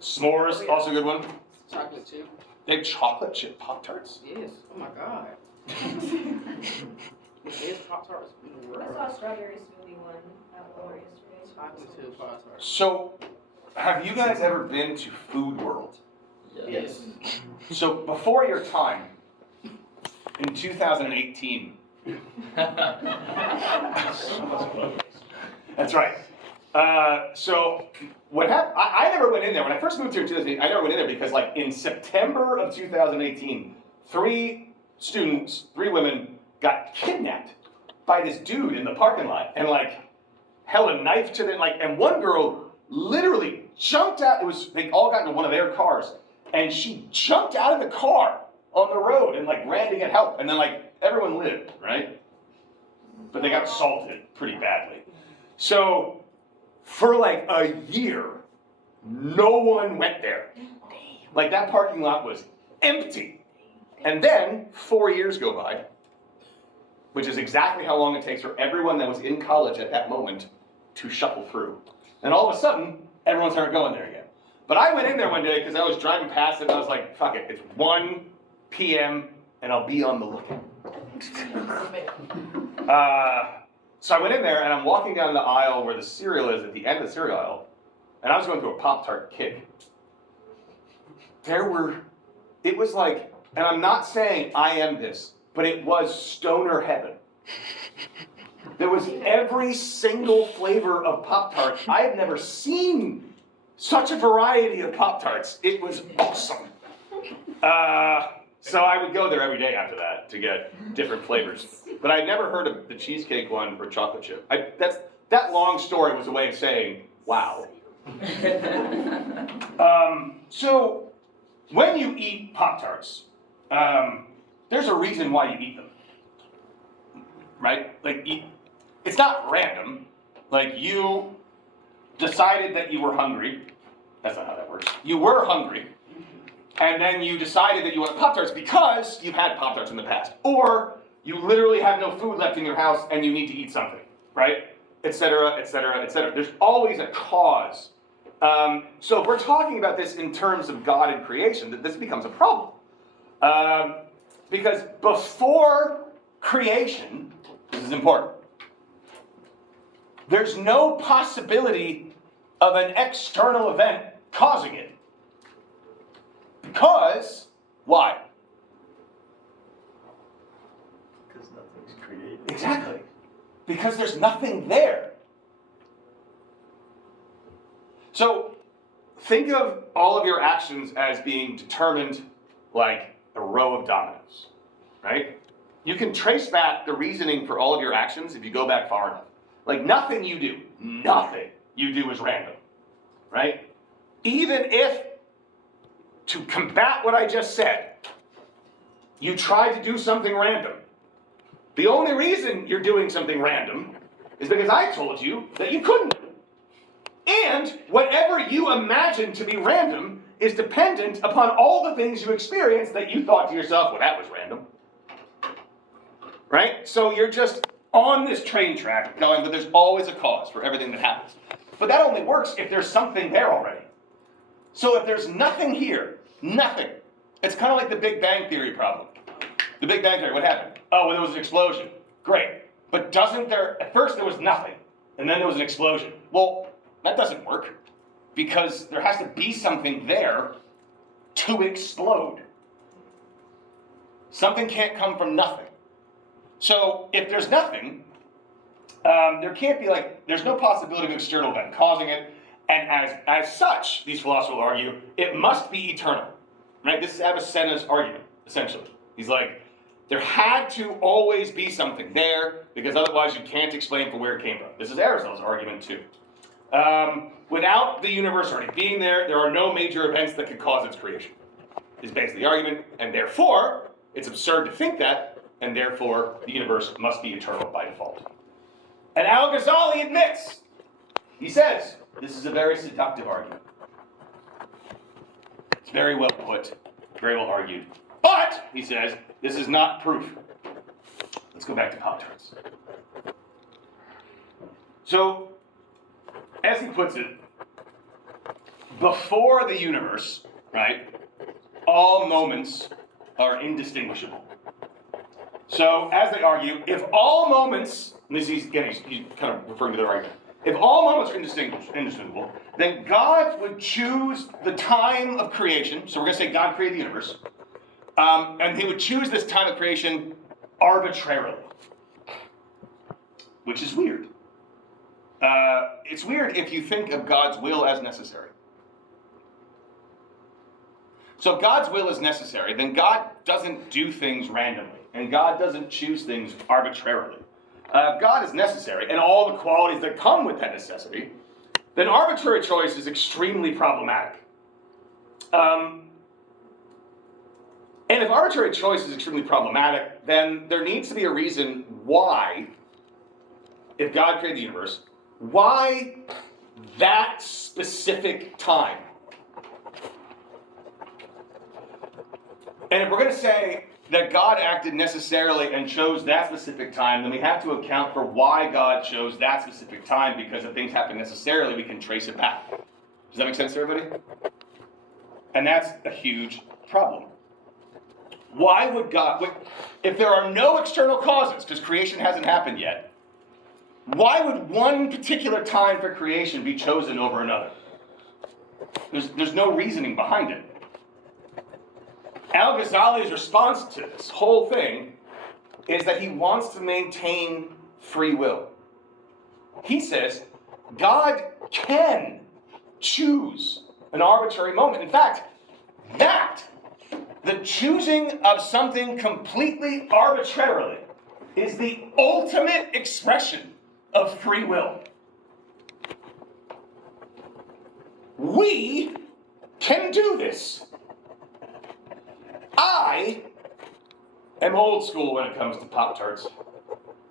S'mores, also a good one. Chocolate chip. They have chocolate chip Pop-Tarts? Yes. Oh my god. The best Pop-Tarts in the I world. saw a strawberry smoothie one at Walmart yesterday. Chocolate chip Pop-Tarts. So, have you guys ever been to Food World? Yes. So, before your time, in 2018, that's right. So what happened? I never went in there when I first moved here in 2008. I never went in there because, like, in September of 2018, 3 women got kidnapped by this dude in the parking lot and like held a knife to them. Like, and one girl literally jumped out. They all got into one of their cars, and she jumped out of the car on the road and like ran to get help. And then like everyone lived, right? But they got assaulted pretty badly. So for like a year, no one went there. Like that parking lot was empty. And then 4 years go by, which is exactly how long it takes for everyone that was in college at that moment to shuffle through. And all of a sudden, everyone started going there again. But I went in there one day because I was driving past it and I was like, fuck it, it's 1 p.m. and I'll be on the lookout. So I went in there and I'm walking down the aisle where the cereal is, at the end of the cereal aisle, and I was going through a Pop-Tart kick. It was like, and I'm not saying I am this, but it was stoner heaven. There was every single flavor of Pop-Tart. I had never seen such a variety of Pop-Tarts. It was awesome. So I would go there every day after that to get different flavors. But I'd never heard of the cheesecake one or chocolate chip. That long story was a way of saying, wow. So when you eat Pop-Tarts, there's a reason why you eat them. Right? Like, it's not random. Like, you decided that you were hungry. That's not how that works. You were hungry. And then you decided that you wanted Pop-Tarts because you've had Pop-Tarts in the past. Or you literally have no food left in your house and you need to eat something, right? Et cetera, et cetera, et cetera. There's always a cause. So if we're talking about this in terms of God and creation, that this becomes a problem. Because before creation, this is important, there's no possibility of an external event causing it. Because, why? Because nothing's created. Exactly. Because there's nothing there. So, think of all of your actions as being determined like a row of dominoes, right? You can trace back the reasoning for all of your actions if you go back far enough. Like nothing you do is random, right? Even if, to combat what I just said, you try to do something random, the only reason you're doing something random is because I told you that you couldn't. And whatever you imagine to be random is dependent upon all the things you experienced that you thought to yourself, well, that was random. Right? So you're just on this train track going, but there's always a cause for everything that happens. But that only works if there's something there already. So if there's nothing here, nothing. It's kind of like the Big Bang Theory problem. The Big Bang Theory, what happened? Oh, well, there was an explosion. Great. But at first there was nothing, and then there was an explosion. Well, that doesn't work, because there has to be something there to explode. Something can't come from nothing. So if there's nothing, there can't be there's no possibility of an external event causing it, and as such, these philosophers will argue, it must be eternal. Right? This is Avicenna's argument, essentially. He's like, There had to always be something there, because otherwise you can't explain from where it came from. This is Aristotle's argument too. Without the universe already being there, there are no major events that could cause its creation, is basically the argument, and therefore, it's absurd to think that, and therefore, the universe must be eternal by default. And Al-Ghazali admits, he says, this is a very seductive argument. It's very well put, very well argued. But, he says, this is not proof. Let's go back to Pop-Tarts. So, as he puts it, before the universe, right, all moments are indistinguishable. So, as they argue, if all moments, and this is, again, he's kind of referring to their argument, if all moments are indistinguishable, then God would choose the time of creation, so we're going to say God created the universe, and he would choose this time of creation arbitrarily, which is weird. It's weird if you think of God's will as necessary. So if God's will is necessary, then God doesn't do things randomly, and God doesn't choose things arbitrarily. If God is necessary, and all the qualities that come with that necessity, then arbitrary choice is extremely problematic. And if arbitrary choice is extremely problematic, then there needs to be a reason why, if God created the universe, why that specific time? And if we're going to say that God acted necessarily and chose that specific time, then we have to account for why God chose that specific time, because if things happen necessarily, we can trace it back. Does that make sense to everybody? And that's a huge problem. Why would God, if there are no external causes, because creation hasn't happened yet, why would one particular time for creation be chosen over another? There's no reasoning behind it. Al-Ghazali's response to this whole thing is that he wants to maintain free will. He says God can choose an arbitrary moment. In fact, the choosing of something completely arbitrarily is the ultimate expression of free will. We can do this. I am old school when it comes to Pop-Tarts.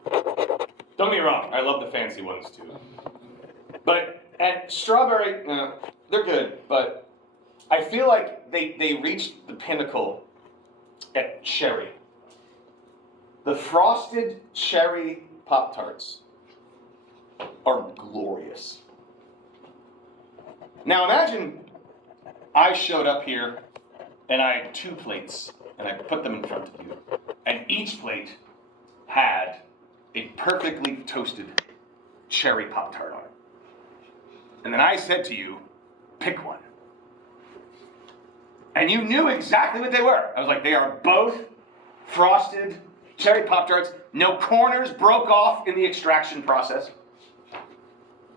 Don't get me wrong, I love the fancy ones too. But at strawberry, they're good, but I feel like they reached the pinnacle at cherry. The frosted cherry Pop-Tarts are glorious. Now imagine I showed up here and I had 2 plates, and I put them in front of you. And each plate had a perfectly toasted cherry Pop-Tart on it. And then I said to you, pick one. And you knew exactly what they were. I was like, they are both frosted cherry Pop-Tarts. No corners broke off in the extraction process.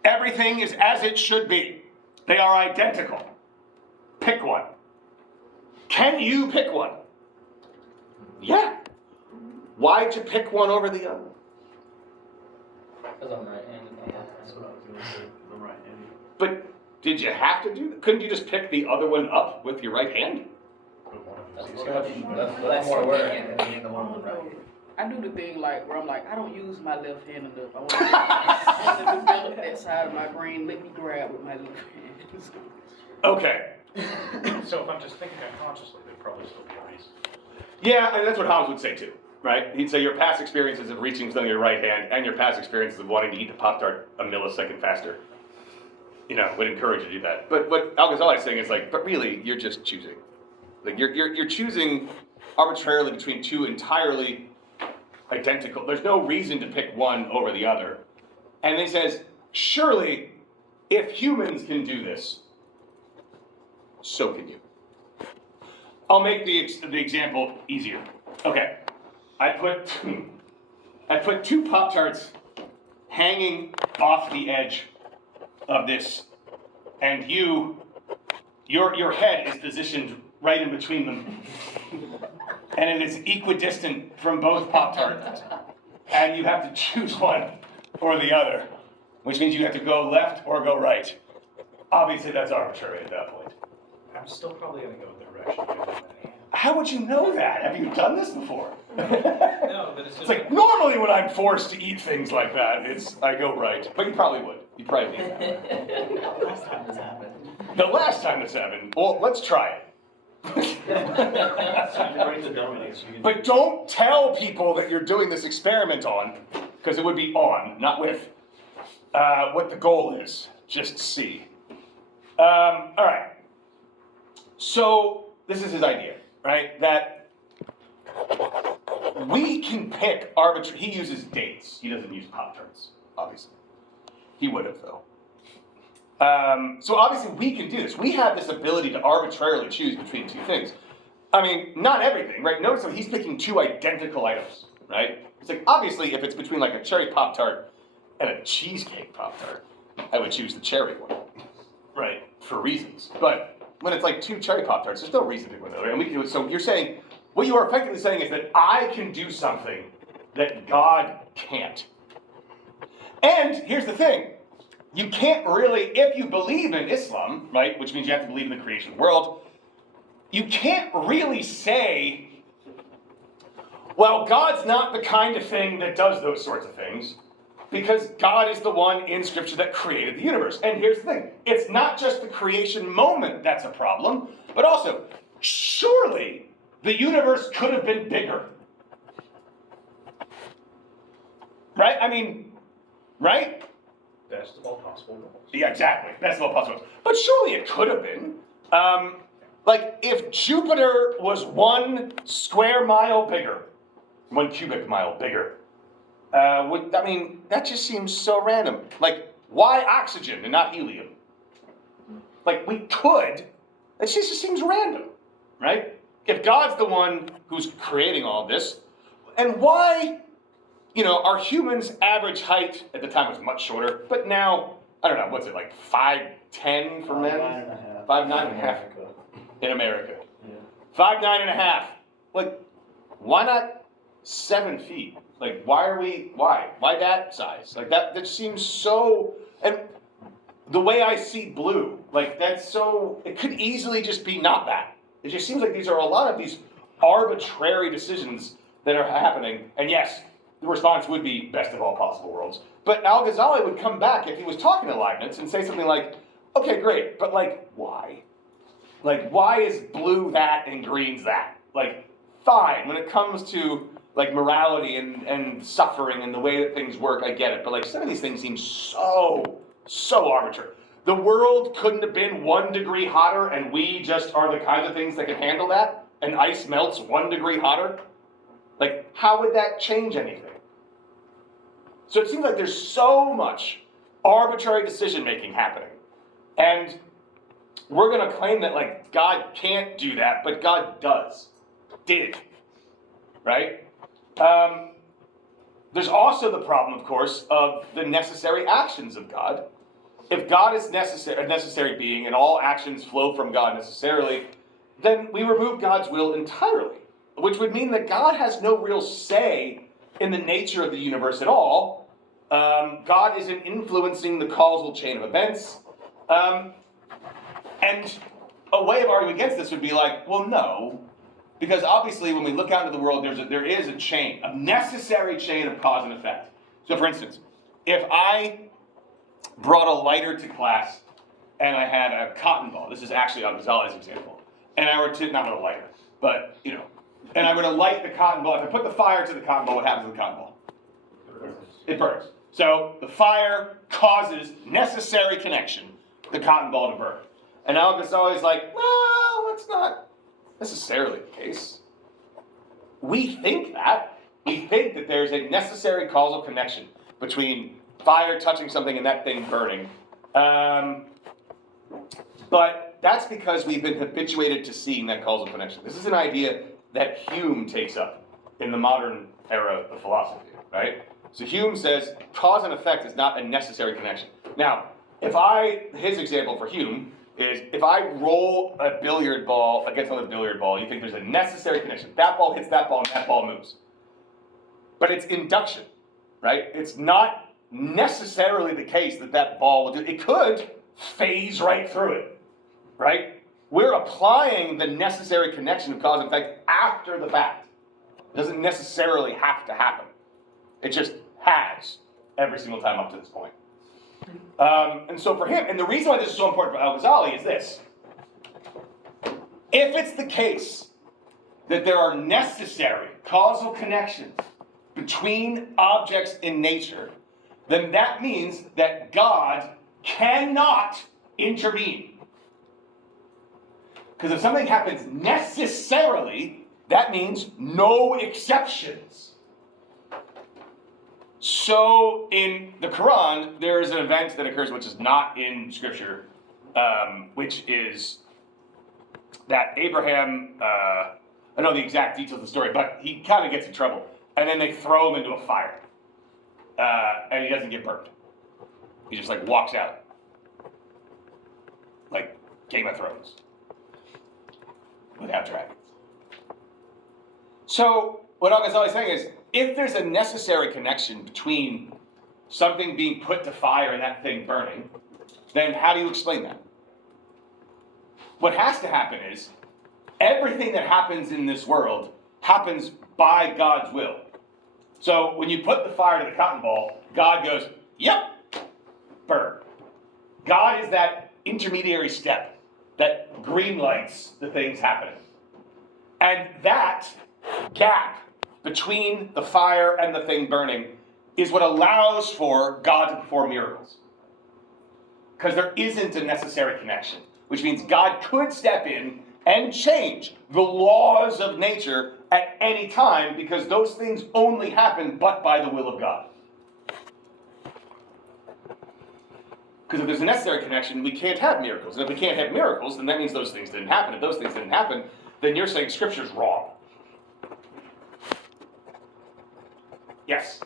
Everything is as it should be. They are identical. Pick one. Can you pick one? Yeah. Why'd you pick one over the other? Because I'm right-handed. That's what I was gonna say, I'm right-handed. But did you have to do that? Couldn't you just pick the other one up with your right hand? That's more work. I do the thing like where I'm like, I don't use my left hand enough. I want to develop that side of my brain. Let me grab with my left hand. Okay. So if I'm just thinking unconsciously, there'd probably still be a reason. Yeah, and that's what Hobbes would say too, right? He'd say your past experiences of reaching something with your right hand and your past experiences of wanting to eat the Pop-Tart a millisecond faster, would encourage you to do that. But what Al-Ghazali is saying is like, but really, you're just choosing. Like you're choosing arbitrarily between 2 entirely identical. There's no reason to pick one over the other. And he says, surely, if humans can do this, so can you. I'll make the example easier. Okay, I put 2 Pop-Tarts hanging off the edge of this, and your head is positioned right in between them. and it is equidistant from both Pop-Tarts, and you have to choose one or the other, which means you have to go left or go right. Obviously, that's arbitrary at that point. I'm still probably gonna go the direction you're going. How would you know that? Have you done this before? No, but it's just. It's like, normally when I'm forced to eat things like that, I go right. But you probably would. You probably would. Last time this happened. The last time this happened, well, let's try it. Break the dominance. You can- But don't tell people that you're doing this experiment on, because it would be on, not with, what the goal is. Just see. All right. So this is his idea, right? That we can pick arbitrary. He uses dates. He doesn't use Pop-Tarts, obviously. He would have, though. So obviously we can do this. We have this ability to arbitrarily choose between two things. I mean, not everything, right? Notice that he's picking two identical items, right? It's like, obviously, if it's between like a cherry Pop-Tart and a cheesecake Pop-Tart, I would choose the cherry one, right? For reasons. But when it's like two cherry Pop-Tarts, there's no reason to pick one of the other. And we can do it. So you're saying, what you are effectively saying is that I can do something that God can't. And here's the thing. You can't really, if you believe in Islam, right, which means you have to believe in the creation of the world, you can't really say, well, God's not the kind of thing that does those sorts of things, because God is the one in Scripture that created the universe. And here's the thing, it's not just the creation moment that's a problem, but also, surely the universe could have been bigger. Right? I mean, right? Best of all possible worlds. Yeah, exactly. Best of all possible. But surely it could have been. Like, if Jupiter was 1 square mile bigger, 1 cubic mile bigger, that just seems so random. Like, why oxygen and not helium? Like, we could. It just seems random, right? If God's the one who's creating all this, and why, our humans' average height at the time was much shorter, but now, I don't know, what's it, like 5'10" for men? 9.5. 5'9.5" in America. Yeah. 5'9.5". Like, why not 7 feet? Like, why that size? Like, that seems so, and the way I see blue, like, that's so, it could easily just be not that. It just seems like these are a lot of these arbitrary decisions that are happening, and yes, the response would be best of all possible worlds. But Al-Ghazali would come back if he was talking to Leibniz and say something like, okay, great, but like, why? Like, why is blue that and green's that? Like, fine, when it comes to like morality and suffering and the way that things work, I get it. But like, some of these things seem so arbitrary. The world couldn't have been 1 degree hotter and we just are the kinds of things that can handle that? And ice melts 1 degree hotter? Like, how would that change anything? So it seems like there's so much arbitrary decision making happening. And we're going to claim that, like, God can't do that, but God did, right? There's also the problem, of course, of the necessary actions of God. If God is a necessary being and all actions flow from God necessarily, then we remove God's will entirely, which would mean that God has no real say in the nature of the universe at all. God isn't influencing the causal chain of events. And a way of arguing against this would be like, well, no, because obviously when we look out into the world, there is a chain, a necessary chain of cause and effect. So for instance, if I brought a lighter to class and I had a cotton ball, this is actually Al-Ghazali's example, and I were to, not a lighter, but, and I were to light the cotton ball, if I put the fire to the cotton ball, what happens to the cotton ball? It burns. So the fire causes necessary connection, the cotton ball to burn. And Al-Ghazali is like, well, that's not necessarily the case. We think that. We think that there's a necessary causal connection between fire touching something and that thing burning. But that's because we've been habituated to seeing that causal connection. This is an idea that Hume takes up in the modern era of philosophy, right? So Hume says cause and effect is not a necessary connection. Now, his example for Hume is if I roll a billiard ball against another billiard ball, you think there's a necessary connection. That ball hits that ball and that ball moves. But it's induction, right? It's not necessarily the case that that ball will do. It could phase right through it, right? We're applying the necessary connection of cause and effect after the fact. It doesn't necessarily have to happen. It just has every single time up to this point. And so for him, and the reason why this is so important for Al-Ghazali is this. If it's the case that there are necessary causal connections between objects in nature, then that means that God cannot intervene. Because if something happens necessarily, that means no exceptions. So in the Quran, there is an event that occurs which is not in Scripture, which is that Abraham, I don't know the exact details of the story, but he kind of gets in trouble. And then they throw him into a fire. And he doesn't get burned. He just like walks out. Like Game of Thrones. Without dragons. So what Al-Ghazali is saying is, if there's a necessary connection between something being put to fire and that thing burning, then how do you explain that? What has to happen is, everything that happens in this world happens by God's will. So when you put the fire to the cotton ball, God goes, yep, burn. God is that intermediary step that green lights the things happening. And that gap between the fire and the thing burning is what allows for God to perform miracles. Because there isn't a necessary connection, which means God could step in and change the laws of nature at any time, because those things only happen but by the will of God. Because if there's a necessary connection, we can't have miracles. And if we can't have miracles, then that means those things didn't happen. If those things didn't happen, then you're saying Scripture's wrong. Yes?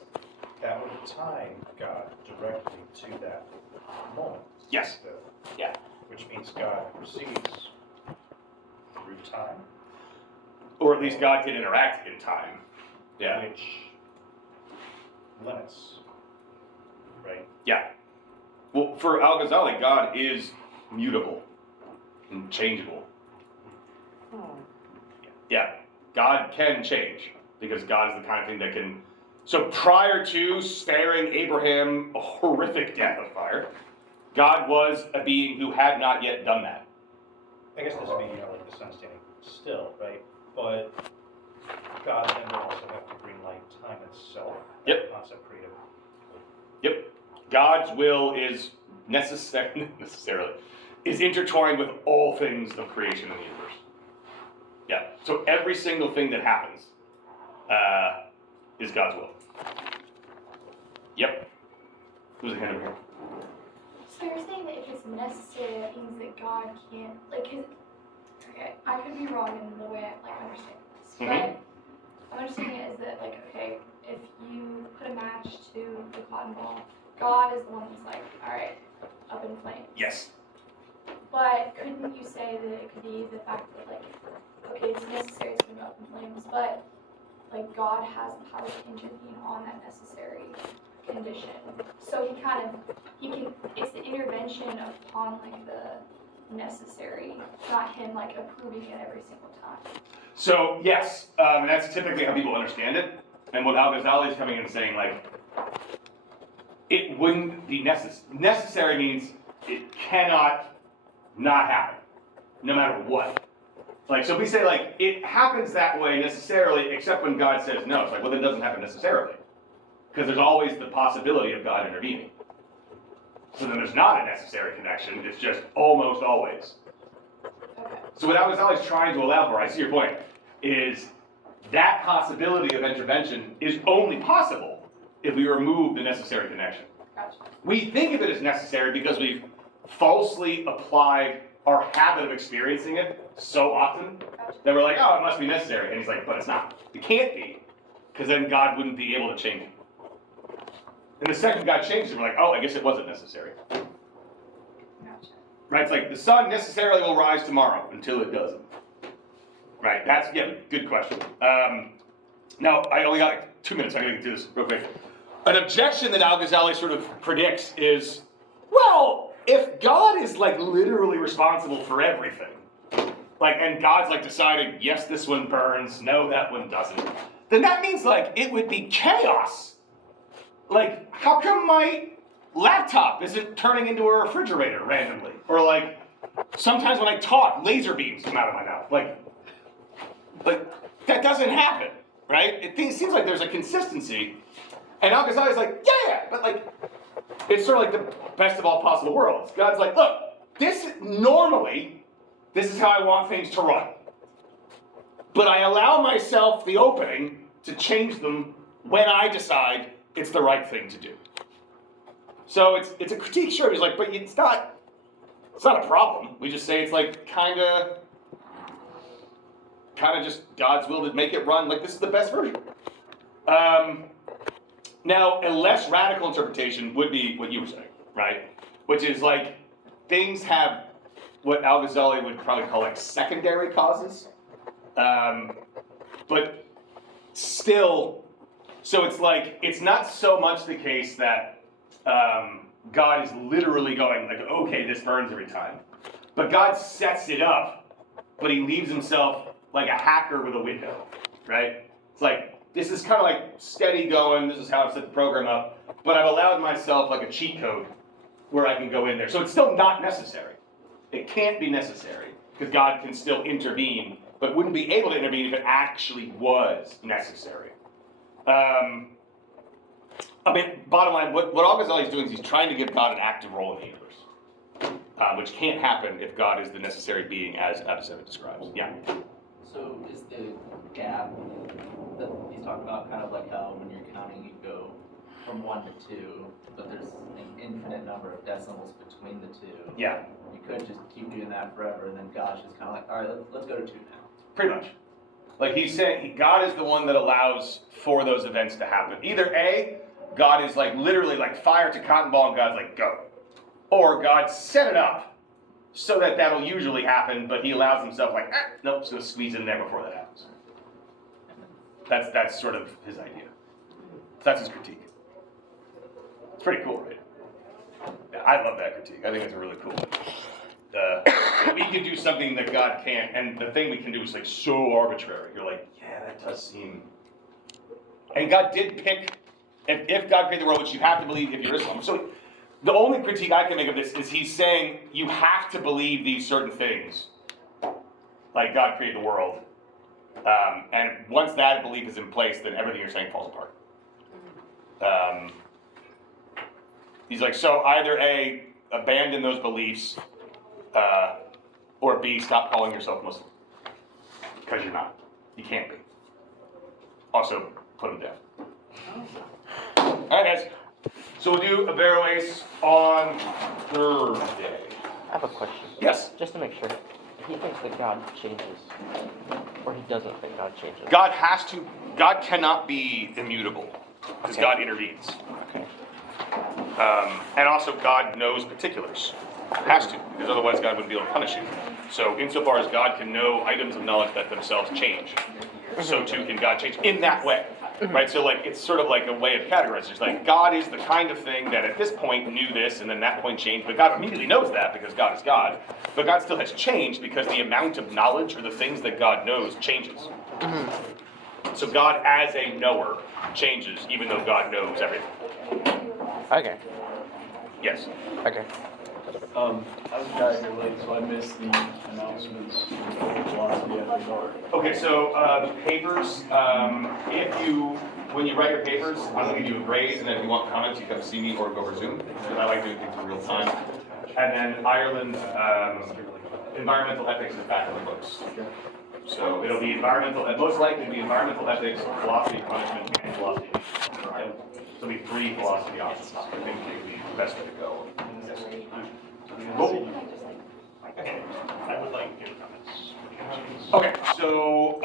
That would tie God directly to that moment. Yes. Yeah. Which means God proceeds through time. Or at least God can interact in time. Yeah. Which limits, right? Yeah. Well, for Al-Ghazali, God is mutable and changeable. Yeah. God can change, because God is the kind of thing that can... So prior to sparing Abraham a horrific death of fire, God was a being who had not yet done that. I guess this would be, like the sun standing still, right? But God then would also have to green light time itself. Yep. That concept creative. Yep. God's will is necessarily is intertwined with all things of creation in the universe. Yeah. So every single thing that happens is God's will. Yep. Who's a hand over here? So you're saying that if it's necessary, that means that God can't, like, okay, I could be wrong in the way I understand this, but I'm understanding it as that, like, okay, if you put a match to the cotton ball, God is the one that's like, all right, up in flames. Yes. But couldn't you say that it could be the fact that, like, okay, it's necessary to go up in flames, but, like, God has the power to intervene on that necessary condition. So he can, it's the intervention upon, like, the necessary, not him, like, approving it every single time. So, yes, and that's typically how people understand it. And what Al-Ghazali is coming in and saying, like, it wouldn't be necessary. Necessary means it cannot not happen, no matter what. Like, so if we say, like, it happens that way necessarily, except when God says no, it's like, well, then it doesn't happen necessarily. Because there's always the possibility of God intervening. So then there's not a necessary connection, it's just almost always. Okay. So what Al-Ghazali is trying to allow for, I see your point, is that possibility of intervention is only possible if we remove the necessary connection. Gotcha. We think of it as necessary because we've falsely applied our habit of experiencing it so often that we're like, oh, it must be necessary. And he's like, but it's not. It can't be, because then God wouldn't be able to change it. And the second God changes it, we're like, oh, I guess it wasn't necessary. Gotcha. right? It's like the sun necessarily will rise tomorrow until it doesn't. Right, that's, yeah, good question. Now, I only got like 2 minutes, I'm gonna get through this real quick. An objection that Al-Ghazali sort of predicts is, well, if God is like literally responsible for everything, like, and God's like deciding, yes, this one burns, no, that one doesn't, then that means like it would be chaos. Like, how come my laptop isn't turning into a refrigerator randomly? Or like, sometimes when I talk, laser beams come out of my mouth. Like that doesn't happen, right? It seems like there's a consistency. And Al-Ghazali's like, yeah, but like, it's sort of like the best of all possible worlds. God's like, look, this is how I want things to run. But I allow myself the opening to change them when I decide it's the right thing to do. So it's a critique, sure. He's like, but it's not a problem. We just say it's like kind of just God's will to make it run like this is the best version. Now, a less radical interpretation would be what you were saying, right? Which is like things have what Al-Ghazali would probably call like secondary causes. But still, so it's like, it's not so much the case that God is literally going like, okay, this burns every time. But God sets it up, but he leaves himself like a hacker with a window, right? It's like, this is kind of like steady going, this is how I've set the program up, but I've allowed myself like a cheat code where I can go in there. So it's still not necessary. It can't be necessary, because God can still intervene, but wouldn't be able to intervene if it actually was necessary. I mean, bottom line, what Al-Ghazali is doing is he's trying to give God an active role in the universe, which can't happen if God is the necessary being as Avicenna describes. Yeah? So is the gap that he's talking about kind of like how when you're counting you go from 1 to 2, but there's an infinite number of decimals between the two? Yeah. You could just keep doing that forever, and then God's just kind of like, all right, let's go to 2 now. Pretty much. Like he's saying, God is the one that allows for those events to happen. Either A, God is like literally like fire to cotton ball and God's like, go. Or God set it up so that that'll usually happen, but he allows himself like, nope, so squeeze in there before that happens. That's sort of his idea. That's his critique. It's pretty cool, right? Yeah, I love that critique. I think it's a really cool one. We can do something that God can't, and the thing we can do is like so arbitrary. You're like, yeah, that does seem. And God did pick, if God created the world, which you have to believe if you're Islam. So the only critique I can make of this is he's saying you have to believe these certain things, like God created the world. And once that belief is in place, then everything you're saying falls apart. He's like, so either A, abandon those beliefs, or B, stop calling yourself Muslim. Because you're not. You can't be. Also, put them down. Alright guys, so we'll do Averroes on Thursday. I have a question. Yes? Just to make sure. He thinks that God changes. Or he doesn't think God changes. God cannot be immutable. Because God intervenes. Okay. And also God knows particulars. Has to, because otherwise God wouldn't be able to punish you. So insofar as God can know items of knowledge that themselves change, so too can God change in that way. Right? So like it's sort of like a way of categorizing. It's like God is the kind of thing that at this point knew this and then that point changed, but God immediately knows that because God is God. But God still has changed because the amount of knowledge or the things that God knows changes. So God as a knower changes even though God knows everything. Okay. Yes. Okay. I was got here late, so I missed the announcements for philosophy after dark. Okay, so papers, when you write your papers, I'm going to give you a grade, and then if you want comments, you come see me or go over Zoom, because I like doing things in real time. And then Ireland, environmental ethics is back in the books. So it'll be most likely it'll be environmental ethics, philosophy of punishment, and philosophy of nature. So it'll be 3 philosophy options. I think would be the best way to go. Cool. I would like to give comments. Okay, so